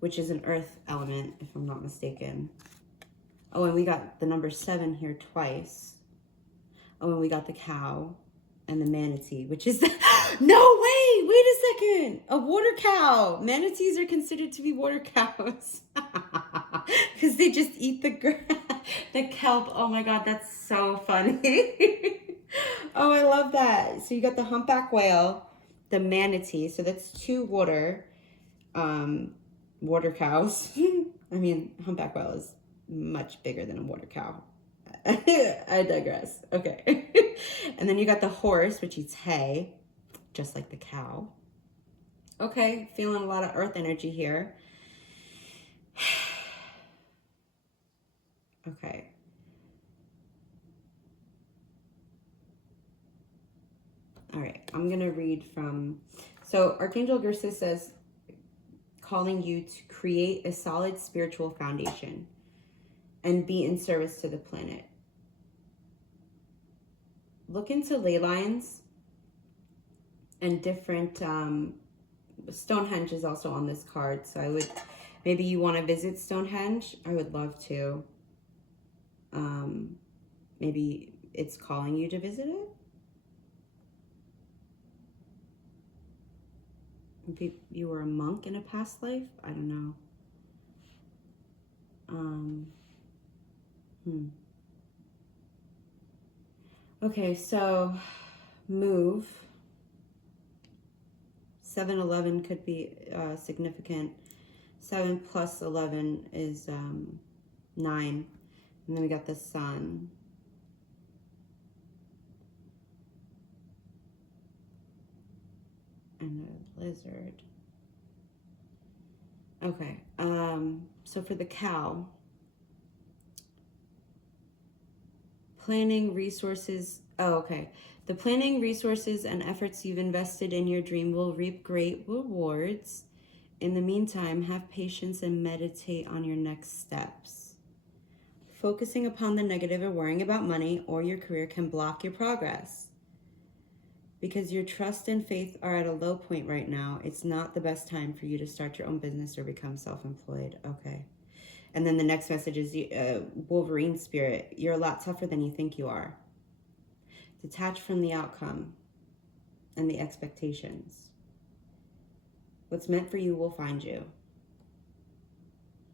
which is an earth element, if I'm not mistaken. Oh, and we got the number 7 here twice. Oh, and we got the cow and the manatee, which is no way, wait a second, a water cow. Manatees are considered to be water cows because they just eat the kelp. Oh my God, that's so funny. Oh, I love that. So you got the humpback whale, the manatee, so that's 2 water cows. I mean, humpback whale is much bigger than a water cow. I digress. Okay. And then you got the horse, which eats hay, just like the cow. Okay, feeling a lot of earth energy here. Okay. All right, I'm going to read from... So Archangel Garcissa says, calling you to create a solid spiritual foundation and be in service to the planet. look into ley lines and different, Stonehenge is also on this card. So I would, maybe you want to visit Stonehenge. I would love to. Maybe it's calling you to visit it. Maybe you were a monk in a past life. I don't know. Okay, so move. 7-11 could be significant. 7 plus 11 is 9. And then we got the sun. And a lizard. Okay, so for the cow, planning resources, the planning, resources, and efforts you've invested in your dream will reap great rewards. In the meantime, have patience and meditate on your next steps. Focusing upon the negative or worrying about money or your career can block your progress. Because your trust and faith are at a low point right now, it's not the best time for you to start your own business or become self-employed. Okay. And then the next message is Wolverine spirit. You're a lot tougher than you think you are. Detach from the outcome and the expectations. What's meant for you will find you.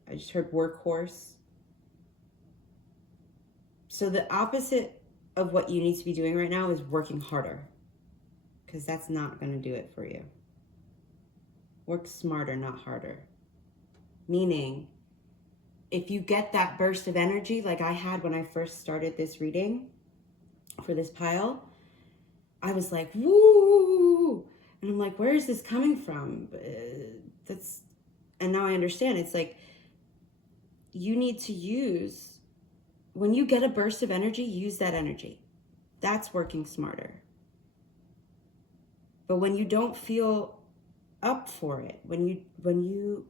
I just heard workhorse. So the opposite of what you need to be doing right now is working harder. Because that's not going to do it for you. Work smarter, not harder. Meaning, if you get that burst of energy like I had when I first started this reading for this pile, I was like, woo! And I'm like, where is this coming from? And now I understand. It's like, you need to use, when you get a burst of energy, use that energy. That's working smarter. But when you don't feel up for it, when you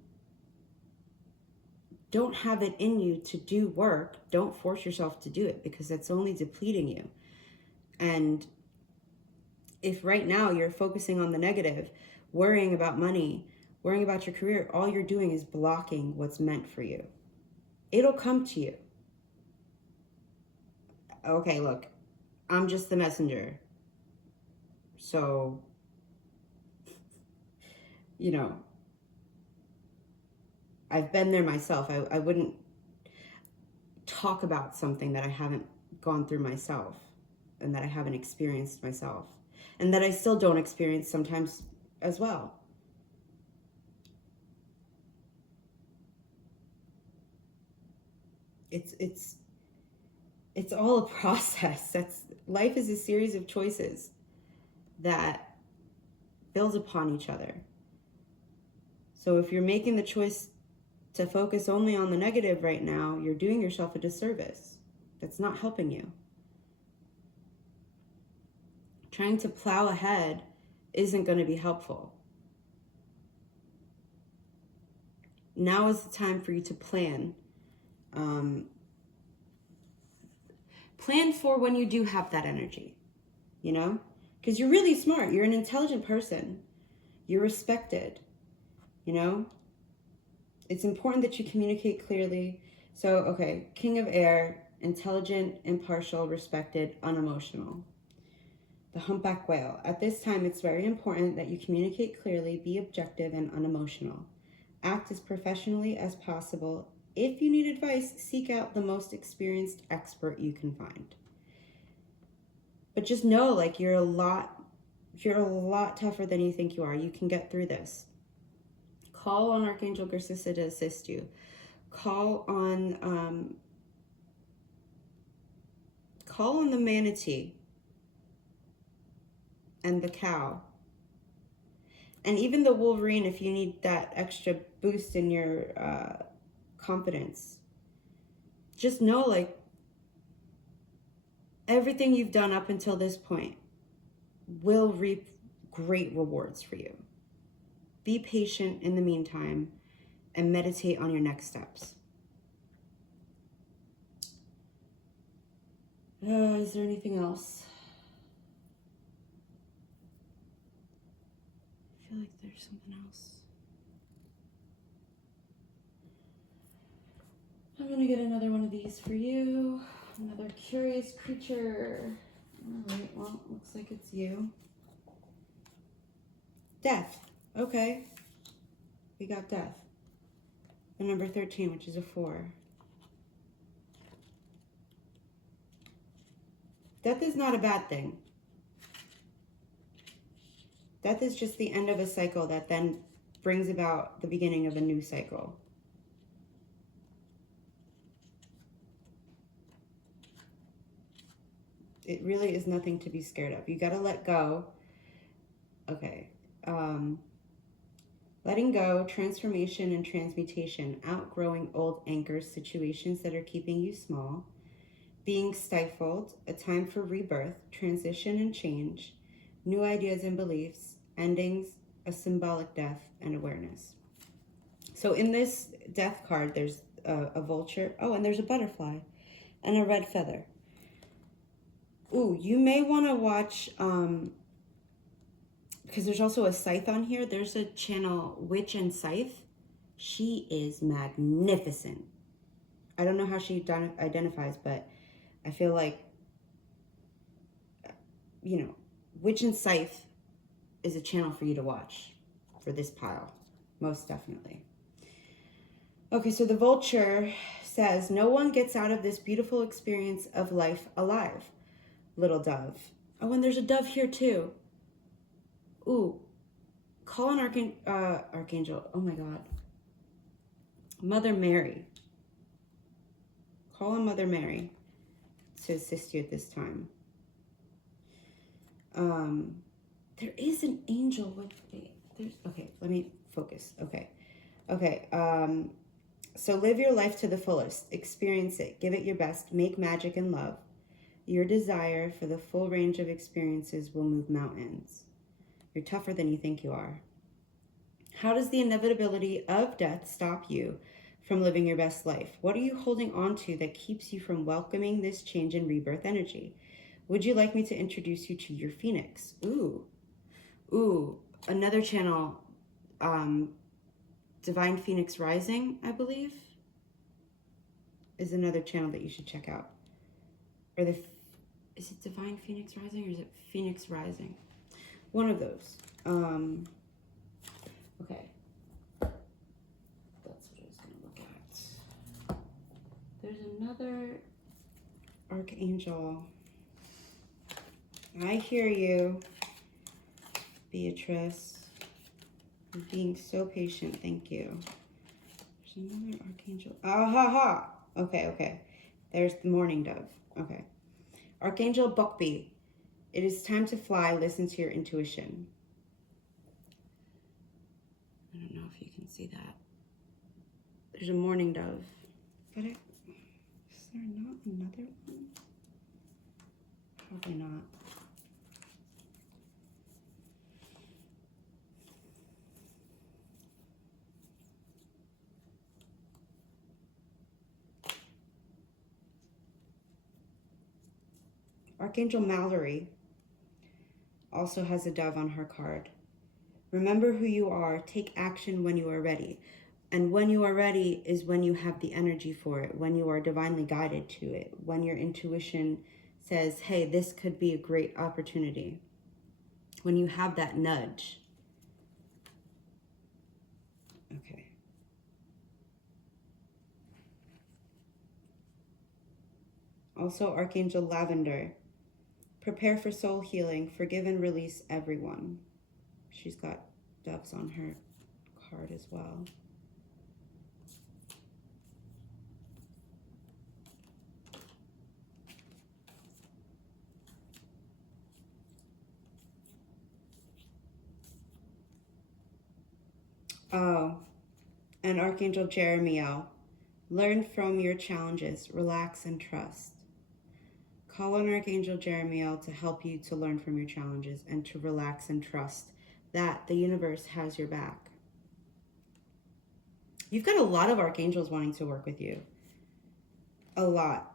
don't have it in you to do work, don't force yourself to do it, because that's only depleting you. And if right now you're focusing on the negative, worrying about money, worrying about your career, all you're doing is blocking what's meant for you. It'll come to you. Okay, look, I'm just the messenger. So, you know, I've been there myself. I wouldn't talk about something that I haven't gone through myself and that I haven't experienced myself and that I still don't experience sometimes as well. It's all a process. Life is a series of choices that build upon each other. So if you're making the choice to focus only on the negative right now, you're doing yourself a disservice. That's not helping you. Trying to plow ahead isn't going to be helpful. Now is the time for you to plan. Plan for when you do have that energy, you know? Because you're really smart. You're an intelligent person. You're respected, you know? It's important that you communicate clearly. So, okay, King of Air, intelligent, impartial, respected, unemotional. The humpback whale. At this time, it's very important that you communicate clearly, be objective and unemotional. Act as professionally as possible. If you need advice, seek out the most experienced expert you can find. But just know, like, you're a lot tougher than you think you are. You can get through this. Call on Archangel Gracissa to assist you. Call on the manatee and the cow. And even the Wolverine if you need that extra boost in your confidence. Just know, like, everything you've done up until this point will reap great rewards for you. Be patient in the meantime and meditate on your next steps. Is there anything else? there's something else. I'm gonna get another one of these for you. Another curious creature. All right, well, looks like it's you. Death. Okay. We got death. The number 13, which is a 4. Death is not a bad thing. Death is just the end of a cycle that then brings about the beginning of a new cycle. It really is nothing to be scared of. You got to let go. Okay. Letting go, transformation and transmutation, outgrowing old anchors, situations that are keeping you small, being stifled, a time for rebirth, transition and change, new ideas and beliefs, endings, a symbolic death, and awareness. So in this death card, there's a vulture. Oh, and there's a butterfly and a red feather. Ooh, you may want to watch, because there's also a scythe on here. There's a channel, Witch and Scythe. She is magnificent. I don't know how she identifies, but I feel like, you know, Witch and Scythe is a channel for you to watch for this pile, most definitely. Okay, so the vulture says, no one gets out of this beautiful experience of life alive, little dove. Oh, and there's a dove here too. Ooh, call an archangel. Oh my God. Mother Mary. Call on Mother Mary to assist you at this time. There is an angel with me. Okay, let me focus. Okay. So live your life to the fullest. Experience it. Give it your best. Make magic and love. Your desire for the full range of experiences will move mountains. You're tougher than you think you are. How does the inevitability of death stop you from living your best life? What are you holding on to that keeps you from welcoming this change in rebirth energy? Would you like me to introduce you to your phoenix? Ooh, another channel, Divine Phoenix Rising, I believe, is another channel that you should check out. Or is it Divine Phoenix Rising or is it Phoenix Rising? One of those. Okay. That's what I was going to look at. There's another archangel. I hear you, Beatrice. You're being so patient. Thank you. There's another archangel. Ah ha ha. Okay. There's the mourning dove. Okay. Archangel Bokbi. It is time to fly. Listen to your intuition. I don't know if you can see that. There's a mourning dove. But is there not another one? Probably not. Archangel Mallory also has a dove on her card. Remember who you are. Take action when you are ready. And when you are ready is when you have the energy for it, when you are divinely guided to it, when your intuition says, hey, this could be a great opportunity. When you have that nudge. Okay. Also, Archangel Lavender. Prepare for soul healing. Forgive and release everyone. She's got doves on her card as well. Oh, and Archangel Jeremiel. Learn from your challenges. Relax and trust. Call on Archangel Jeremiel to help you to learn from your challenges and to relax and trust that the universe has your back. You've got a lot of archangels wanting to work with you. A lot.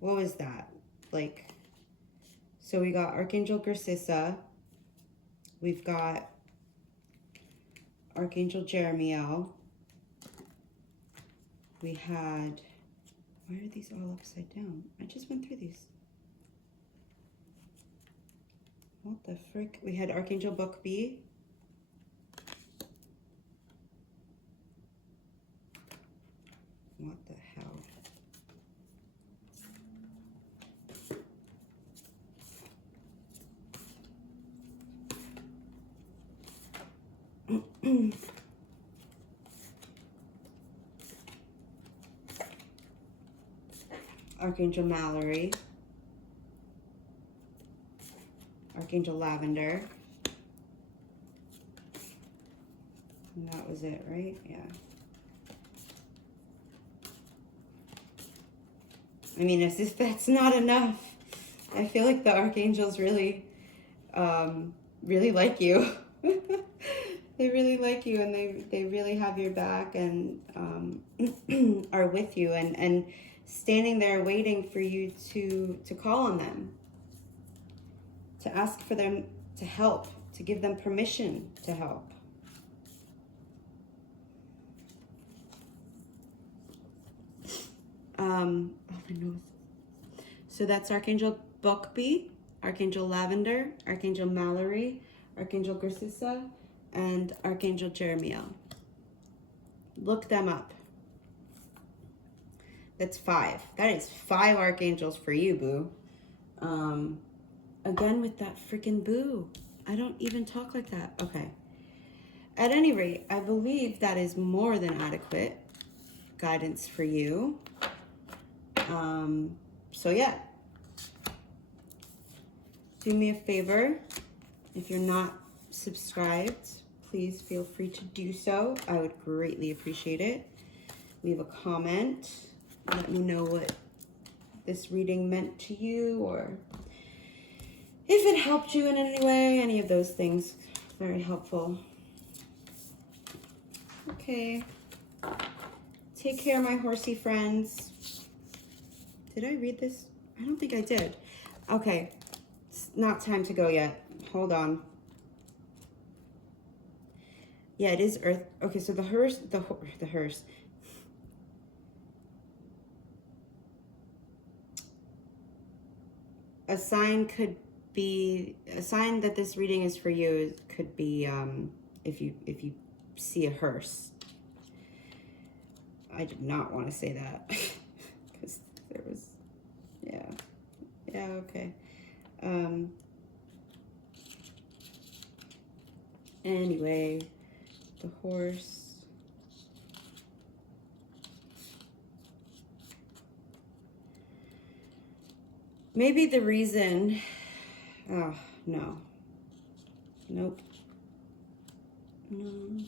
What was that? So we got Archangel Garcissa. We've got Archangel Jeremiel. We had, why are these all upside down? I just went through these. What the frick? We had Archangel Buckbee. What the hell? Archangel Mallory. Archangel Lavender. And that was it, right? Yeah. I mean, as if that's not enough, I feel like the archangels really, really like you. They really like you, and they really have your back, and are with you, and standing there waiting for you to call on them, to ask for them to help, to give them permission to help. Oh my nose. So that's Archangel Buckbee, Archangel Lavender, Archangel Mallory, Archangel Garcissa, and Archangel Jeremiel. Look them up. That's 5. That is 5 archangels for you, boo. Again with that freaking boo. I don't even talk like that. Okay. At any rate, I believe that is more than adequate guidance for you. So yeah. Do me a favor. If you're not subscribed, please feel free to do so. I would greatly appreciate it. Leave a comment. Let me know what this reading meant to you, or if it helped you in any way. Any of those things. Very helpful. Okay. Take care, my horsey friends. Did I read this? I don't think I did. Okay. It's not time to go yet. Hold on. Yeah, it is Earth. Okay, so the hearse. A sign could be, a sign that this reading is for you could be if you see a hearse. I did not want to say that because there was, yeah, okay. Anyway, the horse. Maybe the reason, oh, no. Nope. No.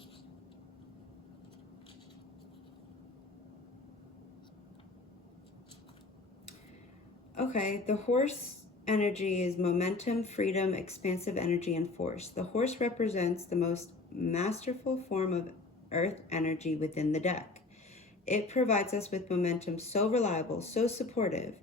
Okay, the horse energy is momentum, freedom, expansive energy, and force. The horse represents the most masterful form of earth energy within the deck. It provides us with momentum so reliable, so supportive,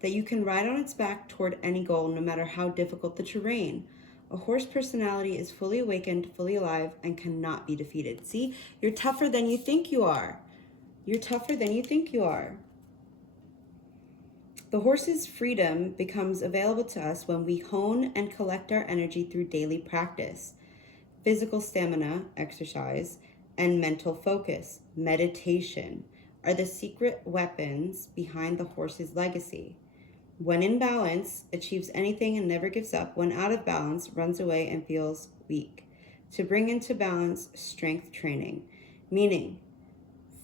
that you can ride on its back toward any goal, no matter how difficult the terrain. A horse personality is fully awakened, fully alive, and cannot be defeated. See, you're tougher than you think you are. You're tougher than you think you are. The horse's freedom becomes available to us when we hone and collect our energy through daily practice, physical stamina, exercise, and mental focus, meditation, are the secret weapons behind the horse's legacy. When in balance, achieves anything and never gives up. When out of balance, runs away and feels weak. To bring into balance, strength training, meaning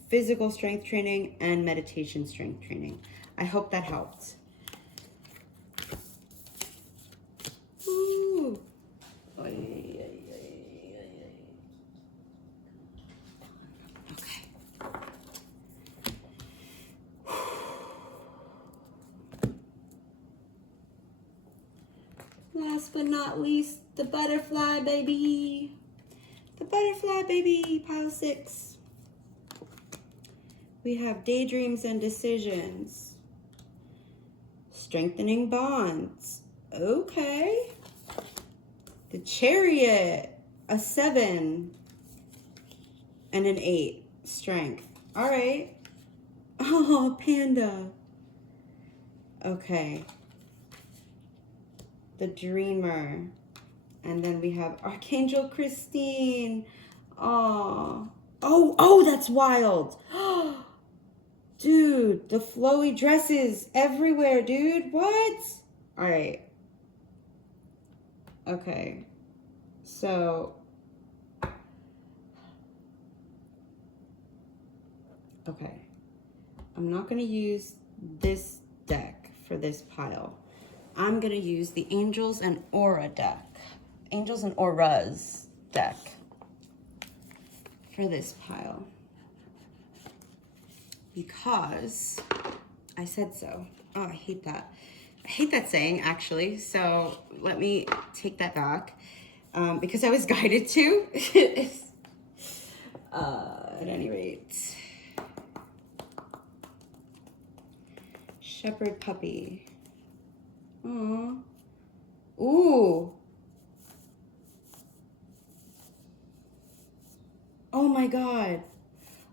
physical strength training and meditation strength training. I hope that helped. Ooh. Last but not least, the butterfly baby. The butterfly baby, pile 6. We have daydreams and decisions. Strengthening bonds. Okay. The chariot, a 7. and an 8. Strength. All right. Oh, panda. Okay. The Dreamer. And then we have Archangel Christine. Oh. Oh, that's wild. Dude, the flowy dresses everywhere, dude. What? All right. Okay. So. Okay. I'm not going to use this deck for this pile. I'm going to use the Angels and Aura deck. Angels and Auras deck for this pile. Because I said so. Oh, I hate that. I hate that saying, actually. So let me take that back. Because I was guided to. At any rate. Shepherd puppy. Aww. Ooh. Oh my God.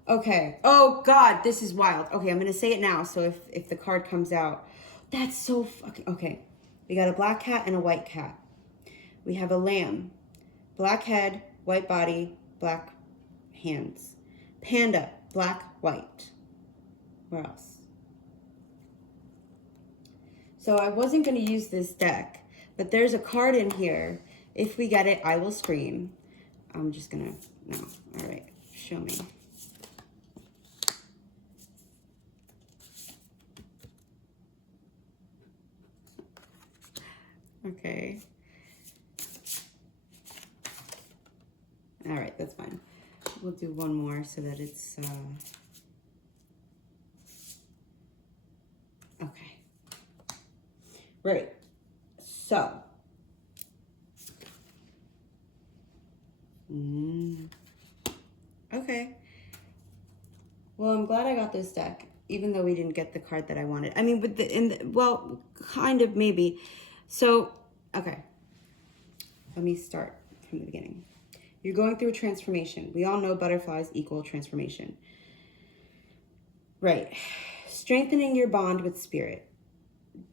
Okay. Oh God, this is wild. Okay, I'm gonna say it now. So if the card comes out, that's so fucking okay. We got a black cat and a white cat. We have a lamb, black head, white body, black hands. Panda, black, white. Where else? So I wasn't going to use this deck, but there's a card in here. If we get it, I will scream. I'm just going to, no. All right, show me. Okay. All right, that's fine. We'll do one more so that it's, okay. Right, so. Okay. Well, I'm glad I got this deck, even though we didn't get the card that I wanted. I mean, but well, kind of, maybe. So, okay. Let me start from the beginning. You're going through a transformation. We all know butterflies equal transformation. Right. Strengthening your bond with spirit.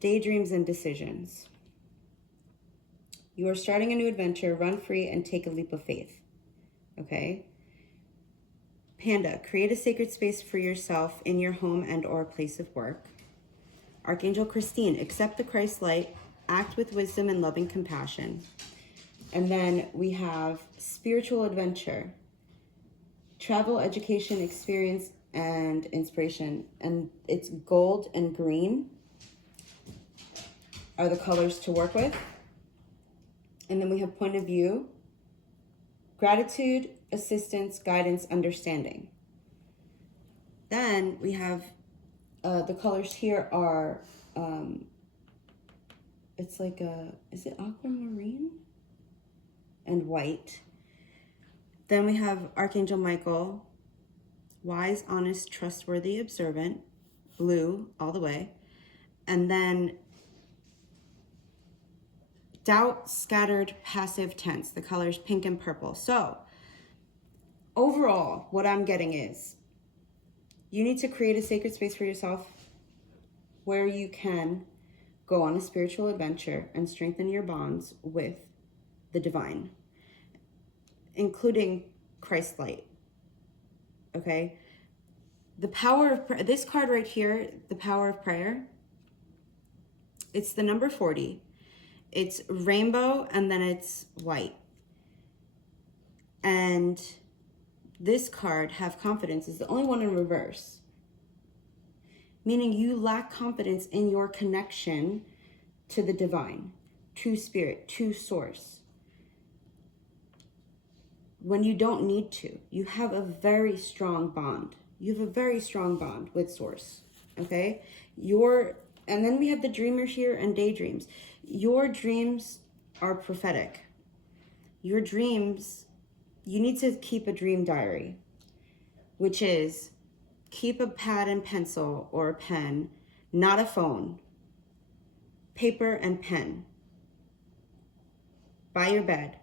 Daydreams and decisions. You are starting a new adventure. Run free and take a leap of faith. Okay? Panda, create a sacred space for yourself in your home and or place of work. Archangel Christine, accept the Christ light. Act with wisdom and loving compassion. And then we have spiritual adventure. Travel, education, experience, and inspiration. And it's gold and green are the colors to work with. And then we have point of view, gratitude, assistance, guidance, understanding. Then we have the colors here are, it's like is it aquamarine? And white. Then we have Archangel Michael, wise, honest, trustworthy, observant, blue all the way. And then doubt, scattered, passive, tense, the colors pink and purple. So overall, what I'm getting is you need to create a sacred space for yourself where you can go on a spiritual adventure and strengthen your bonds with the divine, including Christ light. Okay? The power of prayer, this card right here, the power of prayer, it's the number 40. It's rainbow and then it's white. And this card, have confidence, is the only one in reverse. Meaning you lack confidence in your connection to the divine, to spirit, to source. When you don't need to, you have a very strong bond. You have a very strong bond with source, okay? And then we have the dreamer here and daydreams. Your dreams are prophetic. Your dreams, you need to keep a dream diary, which is keep a pad and pencil or a pen, not a phone, paper and pen by your bed.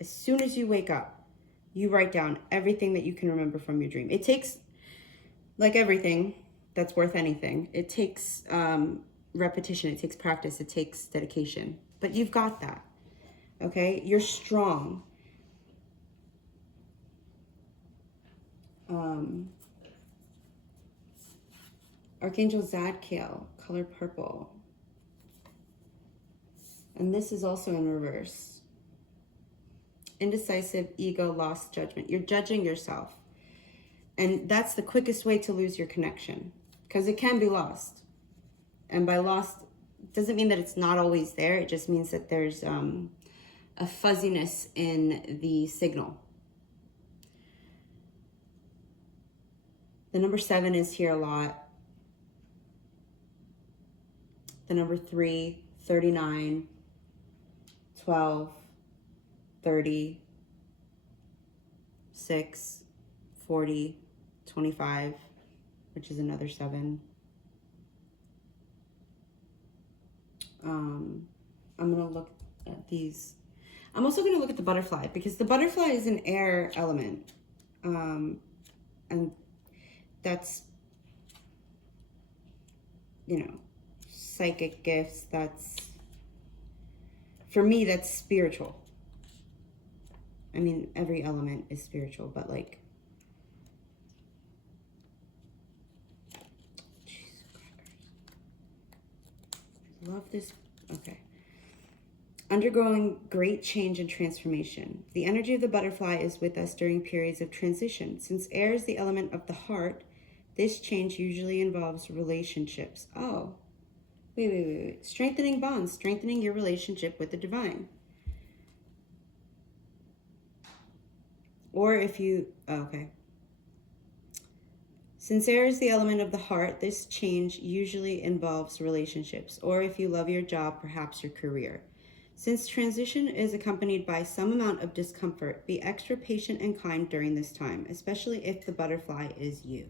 As soon as you wake up, You write down everything that you can remember from your dream. It takes, like everything that's worth anything, it takes repetition, it takes practice, it takes dedication. But you've got that, okay? You're strong. Archangel Zadkiel, color purple. And this is also in reverse. Indecisive, ego, lost judgment. You're judging yourself. And that's the quickest way to lose your connection, because it can be lost. And by lost, doesn't mean that it's not always there. It just means that there's a fuzziness in the signal. The number 7 is here a lot. The number 3, 39, 12, 30, 6, 40, 25, which is another 7. I'm going to look at these. I'm also going to look at the butterfly, because the butterfly is an air element. And that's, you know, psychic gifts. That's, for me, that's spiritual. I mean, every element is spiritual, but like, love this. Okay. Undergoing great change and transformation. The energy of the butterfly is with us during periods of transition. Since air is the element of the heart, this change usually involves relationships. Oh, wait. Strengthening bonds, strengthening your relationship with the divine. Or if you, okay. Since air is the element of the heart, this change usually involves relationships, or if you love your job, perhaps your career. Since transition is accompanied by some amount of discomfort, be extra patient and kind during this time, especially if the butterfly is you.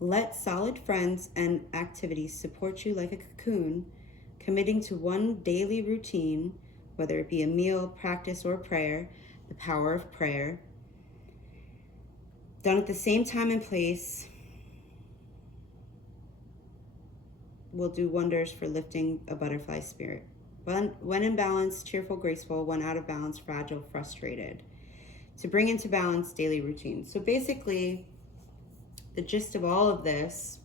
Let solid friends and activities support you like a cocoon, committing to one daily routine, whether it be a meal, practice, or prayer. The power of prayer, done at the same time and place, will do wonders for lifting a butterfly spirit. When in balance, cheerful, graceful. When out of balance, fragile, frustrated. To bring into balance daily routines. So basically, the gist of all of this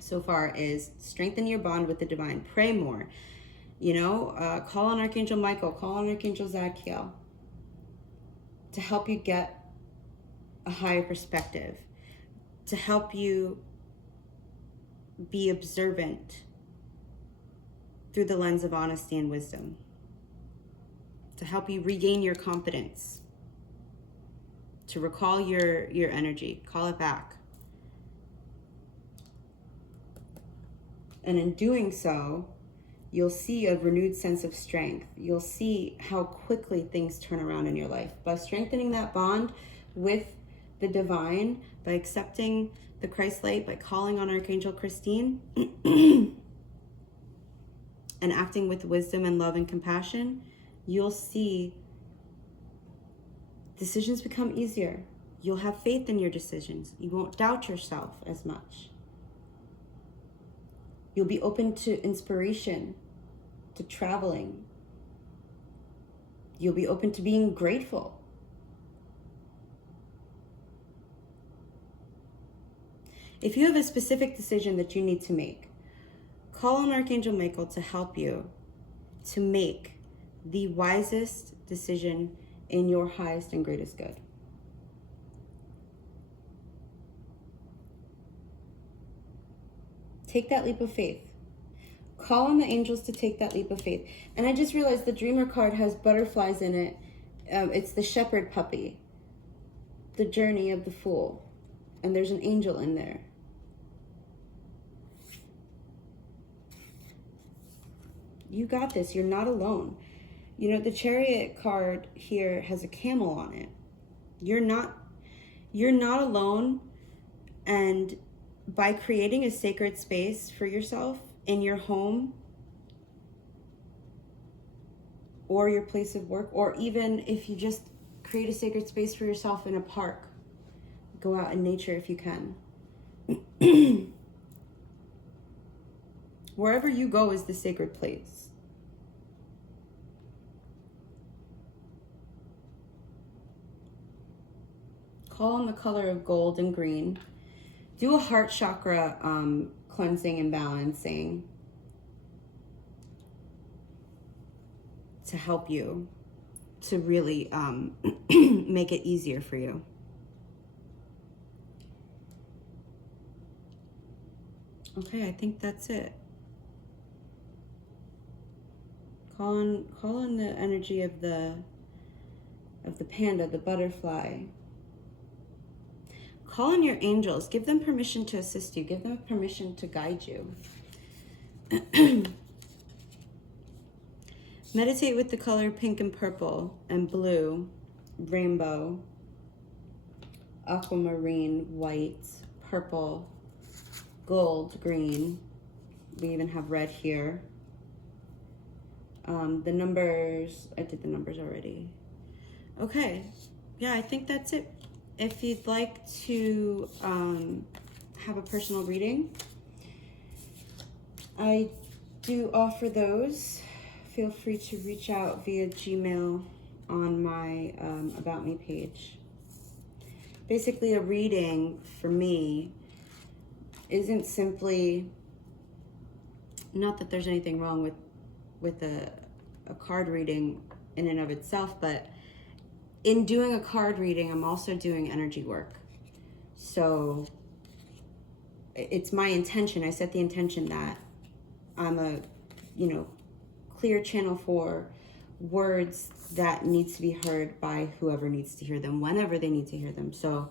so far is strengthen your bond with the divine. Pray more. You know, call on Archangel Michael, call on Archangel Zadkiel to help you get a higher perspective, to help you be observant through the lens of honesty and wisdom, to help you regain your confidence, to recall your energy, call it back. And in doing so, you'll see a renewed sense of strength. You'll see how quickly things turn around in your life. By strengthening that bond with the divine, by accepting the Christ light, by calling on Archangel Christine, and acting with wisdom and love and compassion, you'll see decisions become easier. You'll have faith in your decisions. You won't doubt yourself as much. You'll be open to inspiration, to traveling. You'll be open to being grateful. If you have a specific decision that you need to make, call on Archangel Michael to help you to make the wisest decision in your highest and greatest good. Take that leap of faith. Call on the angels to take that leap of faith. And I just realized the Dreamer card has butterflies in it. It's the shepherd puppy, the journey of the fool. And there's an angel in there. You got this. You're not alone. You know, the Chariot card here has a camel on it. You're not alone. And by creating a sacred space for yourself in your home or your place of work, or even if you just create a sacred space for yourself in a park. Go out in nature if you can. Wherever you go is the sacred place. Call on the color of gold and green. Do a heart chakra cleansing and balancing to help you to really make it easier for you. Okay, I think that's it. Call on the energy of the panda, the butterfly. Call on your angels. Give them permission to assist you. Give them permission to guide you. Meditate with the color pink and purple and blue, rainbow, aquamarine, white, purple, gold, green. We even have red here. The numbers, I did the numbers already. Okay, yeah, I think that's it. If you'd like to have a personal reading, I do offer those. Feel free to reach out via Gmail on my About Me page. Basically, a reading for me isn't simply, not that there's anything wrong with a card reading in and of itself, but in doing a card reading, I'm also doing energy work. So it's my intention. I set the intention that I'm a, clear channel for words that needs to be heard by whoever needs to hear them, whenever they need to hear them. So,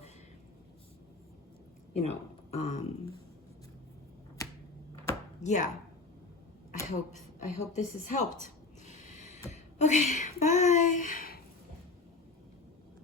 yeah, I hope this has helped. Okay, bye.